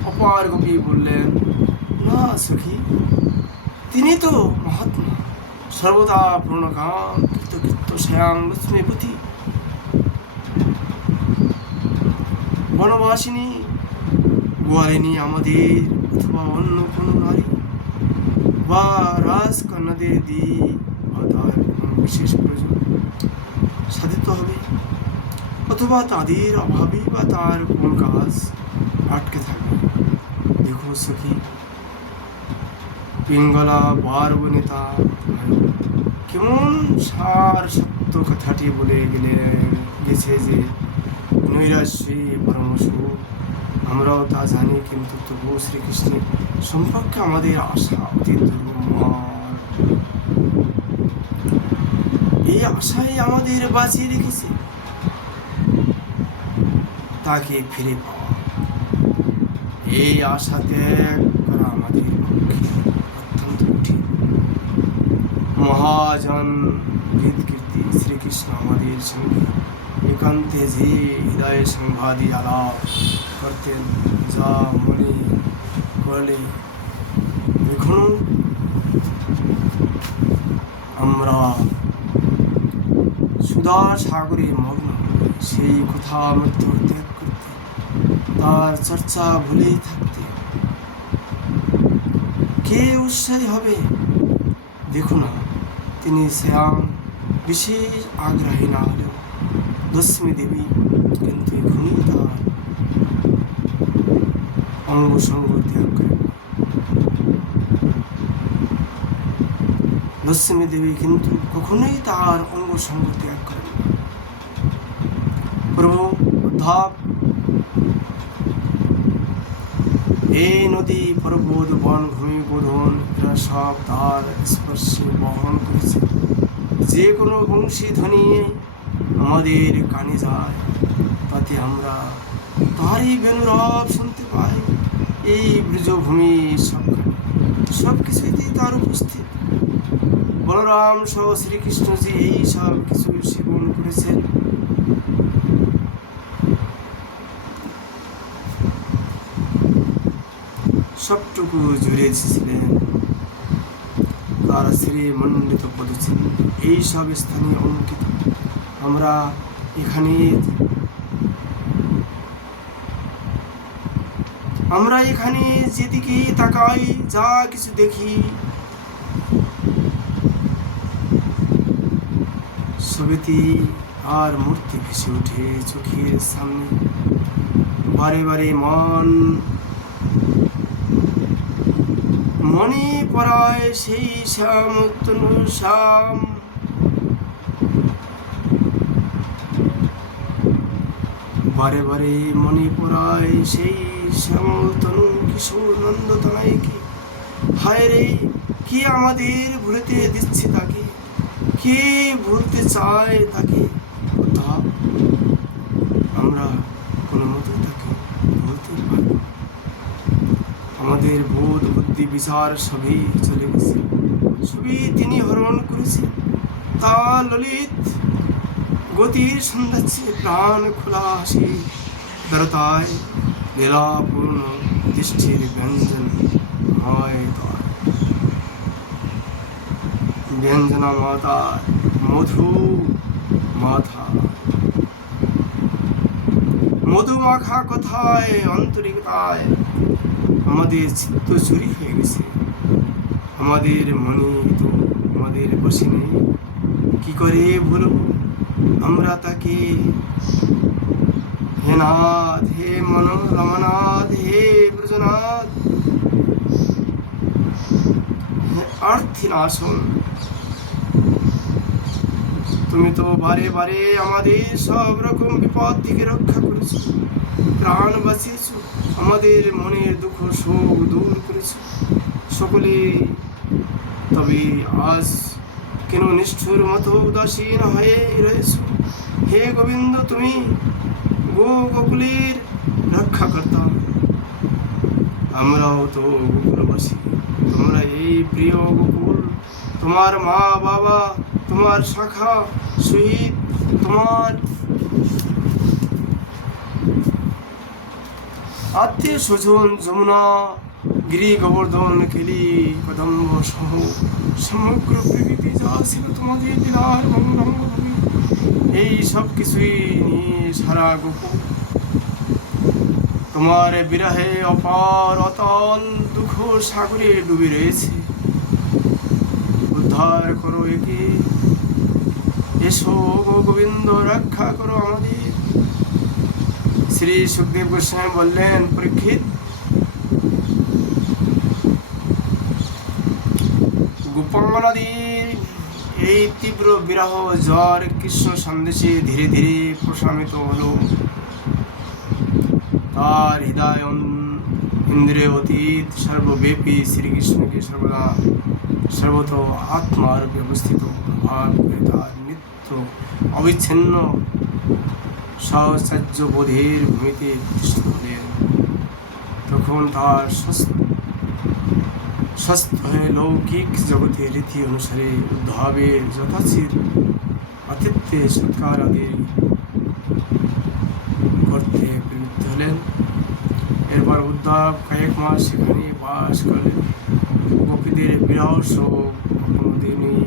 অপার গোপী বললেন, না সখী, তিনি তো মহাত্মা, সর্বদা পূর্ণকাম কৃতকৃত্য স্বয়ং লক্ষ্মীপতি। বনবাসিনী গোয়ালিনী আমাদের অথবা অন্য কোনো নারী বা রাজকন্যাদের দিয়ে বা তার কোনো বিশেষ প্রয়োজন সাধিত হবে, অথবা তাদের অভাবে বা তার কোন কাজ আটকে থাকবে। দেখো সখী, পিঙ্গলা বার বনিতা কেমন সার সত্য কথাটি বলে গেছে যে নৈরাশ্যই পরম সুখ। আমরাও তা জানি, কিন্তু তবুও শ্রীকৃষ্ণের সম্পর্কে আমাদের আশা অতি দুর্বল। এই আশাই আমাদের বাঁচিয়ে রেখেছে তাকে ফিরে পাওয়া। এই আশা ত্যাগ করা আমাদের পক্ষে অত্যন্ত কঠিন। মহাজন কীর্তি শ্রীকৃষ্ণ আমাদের সঙ্গে একান্তে যে হৃদয়ে সংবাদী আলাপ করতেন, যা মনে করলে এখনো আমরা সুধা সাগরে মগ্ন সেই কথা মধ্য ত্যাগ করতে, তার চর্চা ভুলেই থাকতে কে উৎসাহী হবে? দেখো না, তিনি শ্যাম বিশেষ আগ্রহী না হলেও দশমী দেবী কিন্তু এখনই তার অঙ্গ সঙ্গ ত্যাগ করেন। দশমী দেবী কিন্তু কখনোই তার অঙ্গ সঙ্গ ত্যাগ করেন না। প্রভু উদ্ধব এই নদী, পর্বত, বন, ভূমি, গোধন এরা সব তার স্পর্শে বহন করেছে। যে কোনো বংশীধ্বনি আমাদের কানে যায়, তাতে আমরা তারই বেনুরব শুনতে পাই। এই ব্রজভূমি সবখানে সব কিছুতেই তার উপস্থিত। বলরাম সহ শ্রীকৃষ্ণজি এই সব কিছু সেবন করেছেন। সবটুকু জুড়ে ছিলেন তার শ্রীমণ্ডিত পদচিহ্ন। এই সব স্থানে অঙ্কিত। আমরা এখানে যেদিকে তাকাই, যা কিছু দেখি, ছবিটি আর মূর্তি ভেসে ওঠে চোখের সামনে। বারে বারে মনে পড়ায় সেই শ্যাম তনু শ্যাম, বারে বারে মনে পড়ায় সেই শ্যামল তনু কিশোর নন্দতনয়কে। হায় রে, কে আমাদের ভুলতে দিচ্ছে তাকে? কে ভুলতে চায় তাকে? আমরা কোনো মতো তাকে ভুলতে পারব? আমাদের বোধ বুদ্ধি বিচার সবই চলে গেছে, সবই তিনি হরণ করেছে। তা ললিত গতির সন্ধ্যাচ্ছে প্রাণ খোলা হাসি, দরতায় লীলাপূর্ণ দৃষ্টির ব্যঞ্জন হয় তার। ব্যঞ্জনা মাতার মধু মাথা, মধু মাখা কথায় আন্তরিকতায় আমাদের চিত্ত চুরি হয়ে গেছে। আমাদের মনে তো আমাদের বসে নেই, কি করে বলব আমরা তাকে? হে নাথ, হে রমনাথ, হে ব্রজনাথ, হে আর্থিনাশন, তুমি তো বারে বারে আমাদের সব রকম বিপদ থেকে রক্ষা করেছো, প্রাণ বাঁচিয়েছ, আমাদের মনের দুঃখ শোক দূর করেছ সকলে। তবে আজ কেন নিষ্ঠুর মতো উদাসীন হয়ে রয়েছ? হে গোবিন্দ, তুমি গোকুলের রক্ষাকর্তা, আমরাও তো গোকুলবাসী। তোমরা এই প্রিয় গোকুল, তোমার মা বাবা, তোমার শাখা শহীদ, তোমার আত্মীয় স্বজন, যমুনা, গিরি, গোবর্ধন, কেলি, কদম্ব সহ সমগ্র প্রকৃতি যা ছিল তোমাদের লীলার রঙ্গভূমি, এই সব কিছুই নিয়ে সারা গোকুল তোমার বিরহে অপার অতল দুঃখ সাগরে ডুবে রয়েছে। উদ্ধার করো একে, এসো গো গোবিন্দ, রক্ষা করো আমাদের। শ্রী সুখদেব গোস্বামী বললেন, পরীক্ষিত, গোপাঙ্গনাদির এই তীব্র বিরহ জ্বর কৃষ্ণ সন্দেশে ধীরে ধীরে প্রশমিত হল। তার হৃদয় ইন্দ্রিয় অতীত সর্বব্যাপী শ্রীকৃষ্ণকে সর্বদা সর্বত আত্মার ব্যবস্থিত ভাব করে তার নিত্য অবিচ্ছিন্ন সহচর্য বোধের ভূমিতে প্রতিষ্ঠিত হলেন। তখন তার স্বস্থ হয়ে লৌকিক জগতের রীতি অনুসারে উদ্ধবের যথাচিত আতিথ্যে সৎকার আদি করতে প্রবৃত্ত হলেন। এরপর উদ্ধব কয়েক মাস সেখানে বাস করলেন। গোপীদের বিরহ শোক কোনোদিনই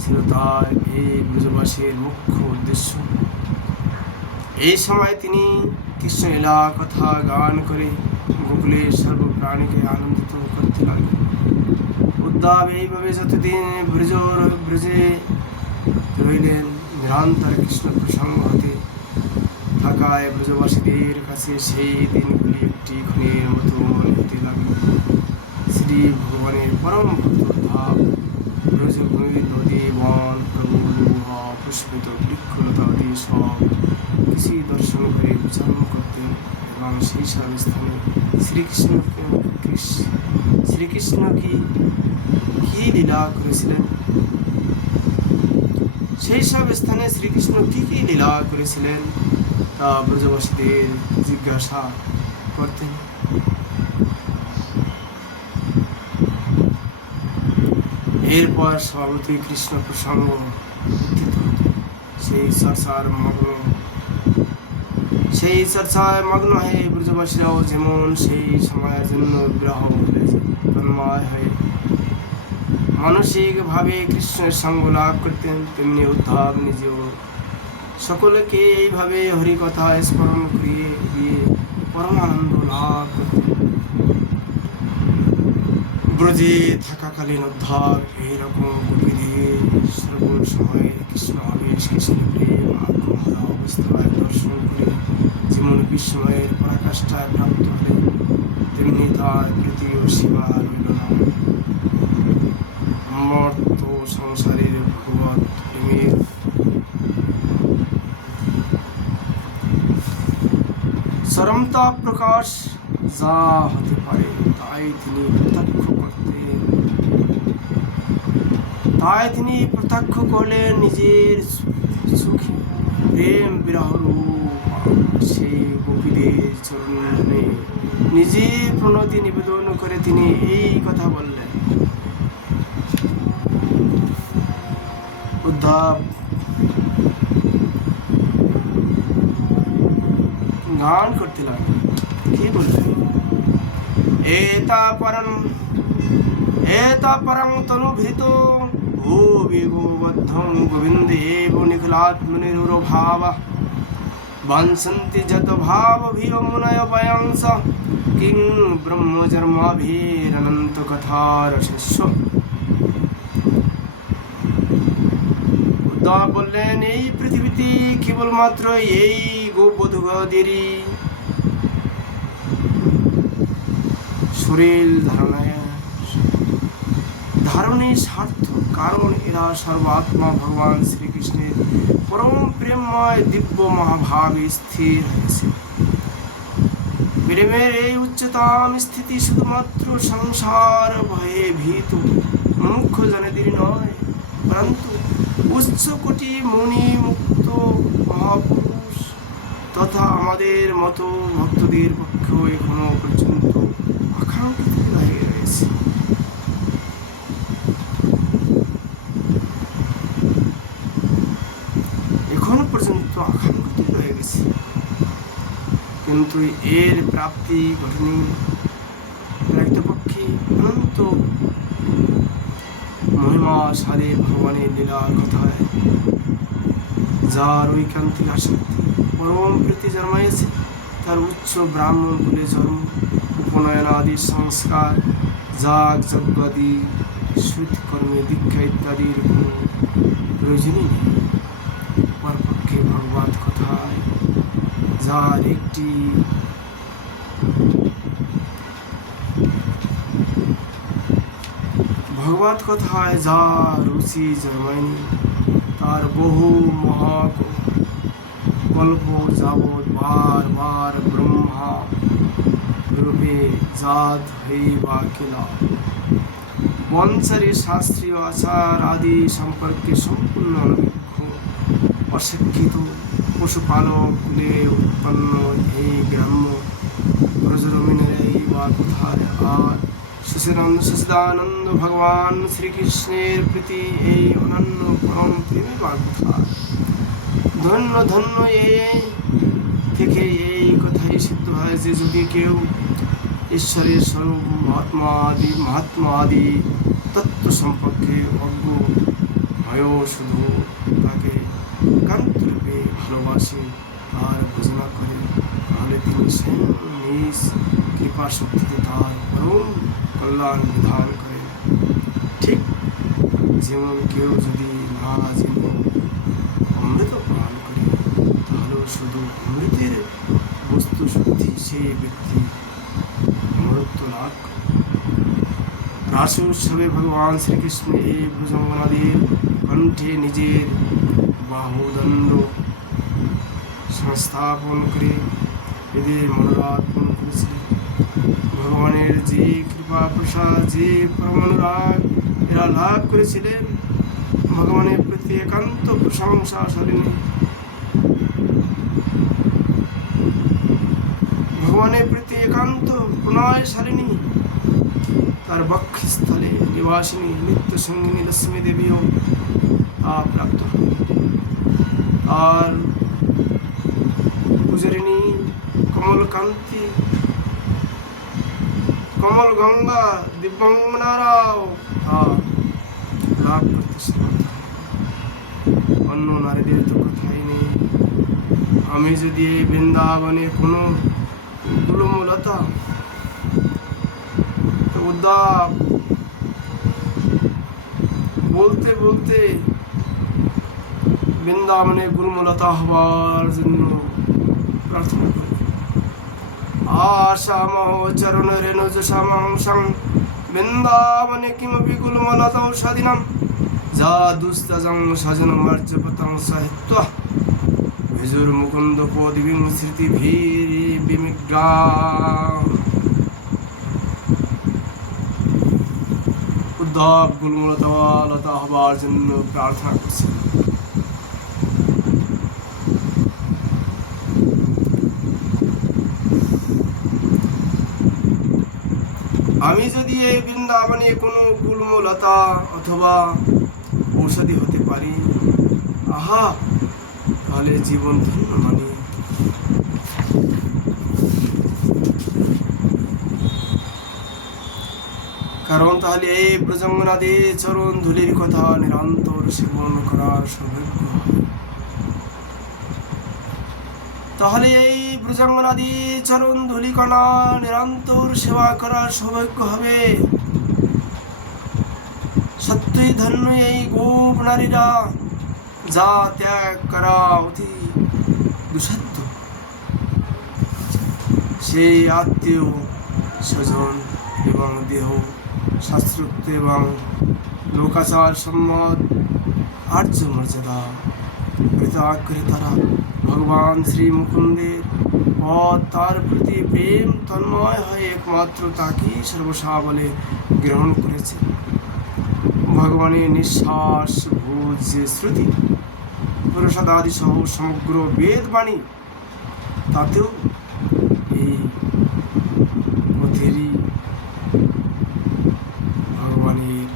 ছিল তার এই ব্রজবাসীর মুখ্য উদ্দেশ্য। এই সময় তিনি কৃষ্ণলীলা কথা গান করে গোকুলের সর্বপ্রাণীকে আনন্দিত করতে লাগলেন। উদ্ধব এইভাবে যতদিন ব্রজে রইলেন, নিরন্তর কৃষ্ণ প্রসঙ্গ হতে থাকায় ব্রজবাসীদের কাছে সেই দিনগুলি একটি ক্ষণের মতো মনে হতে লাগল। শ্রী ভগবানের পরম ভক্ত উদ্ধব ব্রজভূমি, নদী, বন, প্রভুলোহ, পুষ্পিত বৃক্ষলতা আদি সব কিছুই দর্শন করে উচ্চারণ করতেন এবং সেই সব স্থানে শ্রীকৃষ্ণ কি লীলা করেছিলেন, সেই সব স্থানে শ্রীকৃষ্ণ কি কি লীলা করেছিলেন তা ব্রজবাসীদের জিজ্ঞাসা করতেন। এরপর স্বভাবতই কৃষ্ণ প্রসঙ্গ উত্থিত হত। সেই চর্চায় মগ্ন হয়ে ব্রজবাসীরাও যেমন সেই সময়ের জন্য বিরহ ভুলে তন্ময় হয়ে মানসিকভাবে কৃষ্ণের সঙ্গ লাভ করতেন, তেমনি উদ্ধব নিজেও সকলকে এইভাবে হরিকথা স্মরণ করিয়ে দিয়ে পরমানন্দ লাভ করতেন। ব্রজে থাকাকালীন উদ্ধব এইরকম গোপীদের সর্বসময় কৃষ্ণ আবেশ, কৃষ্ণ প্রেম আগ্রহ অবস্থায় দর্শন করে যেমন বিস্ময়ের পরাকাষ্ঠায় প্রাপ্ত হলেন, তেমনি তার তৃতীয় সীমা রইল না। মর্ত সংসারের ভগবত প্রেমের চরমতা প্রকাশ যা হতে পারে তাই তিনি প্রত্যক্ষ করলেন। নিজের সুখী প্রেম বিরহ সেই গোপীদের চরণে নিজে প্রণতি নিবেদন করে তিনি এই কথা বললেন। উদ্ধব গান করতে লাগলেন, কি বললেন? एता परं तनुभृत भूवि गोबद्धं गोविन्देव निखिलात्मनिरुभावः वंशन्ति जत भावभियो मुनय वयंस किं ब्रह्मजन्माभिरनन्तकथारसस्व। উদ্ধব বললেন, এই পৃথিবীতে কেবলমাত্র এই গোবধূদেরই শরীর ধারণে সার্থক, কারণ এরা সর্বাত্মা ভগবান শ্রীকৃষ্ণের পরম প্রেমময় দিব্য মহাভাবে স্থির হয়েছে। প্রেমের এই উচ্চতম স্থিতি শুধুমাত্র সংসার ভয়ে ভীত মুখ্য জনেদের নয়, পরন্তু উচ্চ কোটি মুনি মুক্ত মহাপুরুষ তথা আমাদের মতো ভক্তদের পক্ষেও এখনো পর্যন্ত আকাঙ্ক্ষিত হয়ে রয়েছে। এখনো পর্যন্ত আকাঙ্ক্ষিত হয়ে গেছে, কিন্তু এর প্রাপ্তি ঘটেনি। পক্ষে অনন্ত মহিমা সারে ভগবানের লীলার কথায় যার ঐকান্তিক আসক্তি পরম প্রীতি জন্মাইছে, তার উচ্চ ব্রাহ্মণ কুলে জন্ম, উপনয়ন আদি সংস্কার, যাগ যজ্ঞাদি শ্রুতিকর্মে দীক্ষা ইত্যাদির কোনো প্রয়োজনই নেই। পরপক্ষে ভগবত কথায় যার একটি ভগবত কথায় যা রুচি জন্মায়নি, তার বহু মহাকল্প যাবৎ বারবার ব্রহ্মা রূপে জাত হয়ে বা কেলা বংশারী শাস্ত্রীয় আচার আদি সম্পর্কে সম্পূর্ণ অনভিজ্ঞ অশিক্ষিত পশুপালক কুলে উৎপন্ন এই গ্রাম্য ব্রজরমিনের এই বা কোথায় আর সচিদানন্দ ভগবান শ্রীকৃষ্ণের প্রতি এই অনন্য পরম প্রেমী বা কোথায়। ধন্য ধন্য এ থেকে এই কথাই সিদ্ধ হয় যে যদি কেউ ঈশ্বরের স্বরূপ মহাত্মা আদি তত্ত্ব সম্পর্কে অজ্ঞ হয়েও শুধু তাকে একান্তরূপে ভালোবাসে আর ভোজনা করে, তাহলে তিনি স্বয়ং নিজ কৃপা শক্তিতে তার পরম কল্যাণ বিধান করেন। ঠিক যেমন কেউ যদি না জেনে অমৃত পান করে, তাহলে শুধু অমৃতের বস্তু শুদ্ধি সেই ব্যক্তি অমৃত লাভ করে। রাস উৎসবে ভগবান শ্রীকৃষ্ণ এই ভুজঙ্গনাদের কণ্ঠে নিজের বাহুদণ্ড সংস্থাপন করে এদের মনোরাগ পূর্ণ করেছিলেন। ভগবানের যে কৃপা প্রসাদ, যে পরমানুরাগ এরা লাভ করেছিলেন, ভগবানের প্রতি একান্ত প্রশংসাশালিনী, ভগবানের প্রতি একান্ত প্রণয়শালিনী, তার বক্ষস্থলে নিবাসিনী নিত্য সঙ্গিনী লক্ষ্মী দেবীও তা প্রাপ্ত। আর পূজারিণী কমলকান্তি, কমল গঙ্গা দিব্যাঙ্গনারাও তা লাভ করতে সমর্থ। অন্য নারীদের তো কথাই নেই। আমি যদি এই বৃন্দাবনে কোনো গুলমলতা উদ্যাপ বলতে বলতে বৃন্দাবনে গুলমলতা হবার জন্য প্রার্থনা করি। আশামহ চরণ রেণুজসামাংসং বৃন্দাবনে কিমপি গুলমলতৌষধিনাম যা দুস্তজং সজনমার্জপতং সাহিত্য ভিজুর্মুকুন্দ পদিবিং স্মৃতিভির্বিমিগ্রা। উদ্ধব গুলমলতা হবার জন্য প্রার্থনা করছে। আমি যদি এই বৃন্দাবনে কোনো গুল্মলতা অথবা ঔষধি হতে পারি, আহা, তাহলে জীবন ধন্য মানি। কারণ তাহলে এই ব্রজঙ্গনাদে চরণ ধুলির কথা নিরন্তর সেবন করার সৌভাগ্য হবে। তাহলে এই ব্রজঙ্গনাদি চরণ ধুলিকণা নিরন্তর সেবা করার সৌভাগ্য হবে। সত্যই ধন্য এই গোপ নারীরা, যা ত্যাগ করা অতি দুঃসাধ্য। সেই আত্মীয় স্বজন এবং দেহ শাস্ত্রোক্ত এবং লোকাচার সম্মত আর্য মর্যাদা পরিত্যাগ করে তারা ভগবান শ্রী মুকুন্দের ও তার প্রতি প্রেম তন্ময় হয়ে একমাত্র তাকেই সর্বসা বলে গ্রহণ করেছে। ভগবানের নিঃশ্বাস ভোজ যে শ্রুতি প্রসাদাদি সহ সমগ্র বেদবাণী, তাতেও এই পথেরই ভগবানের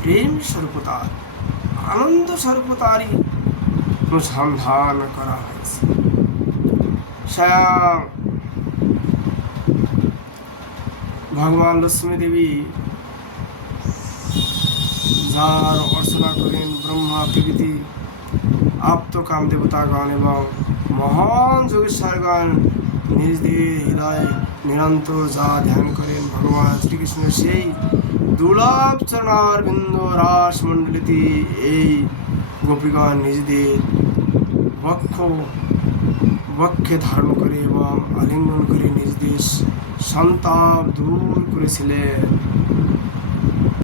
প্রেম স্বরূপতার, আনন্দ স্বরূপতারই অনুসন্ধান করা হয়েছে। স্বয়ং ভগবান লক্ষ্মী দেবী যার অর্চনা করেন ব্রহ্মা প্রভৃতি আপ্তকাম দেবতাগণ এবং মহান যোগেশ্বরগণ নিজদের হৃদয়ে নিরন্তর যা ধ্যান করেন, ভগবান শ্রীকৃষ্ণের সেই দুর্লভ চরণার বিন্দ রাস মণ্ডলীতে এই গোপীগণ নিজেদের বক্ষে ধারণ করে এবং আলিঙ্গন করে নিজেদের সন্তাপ দূর করেছিলেন।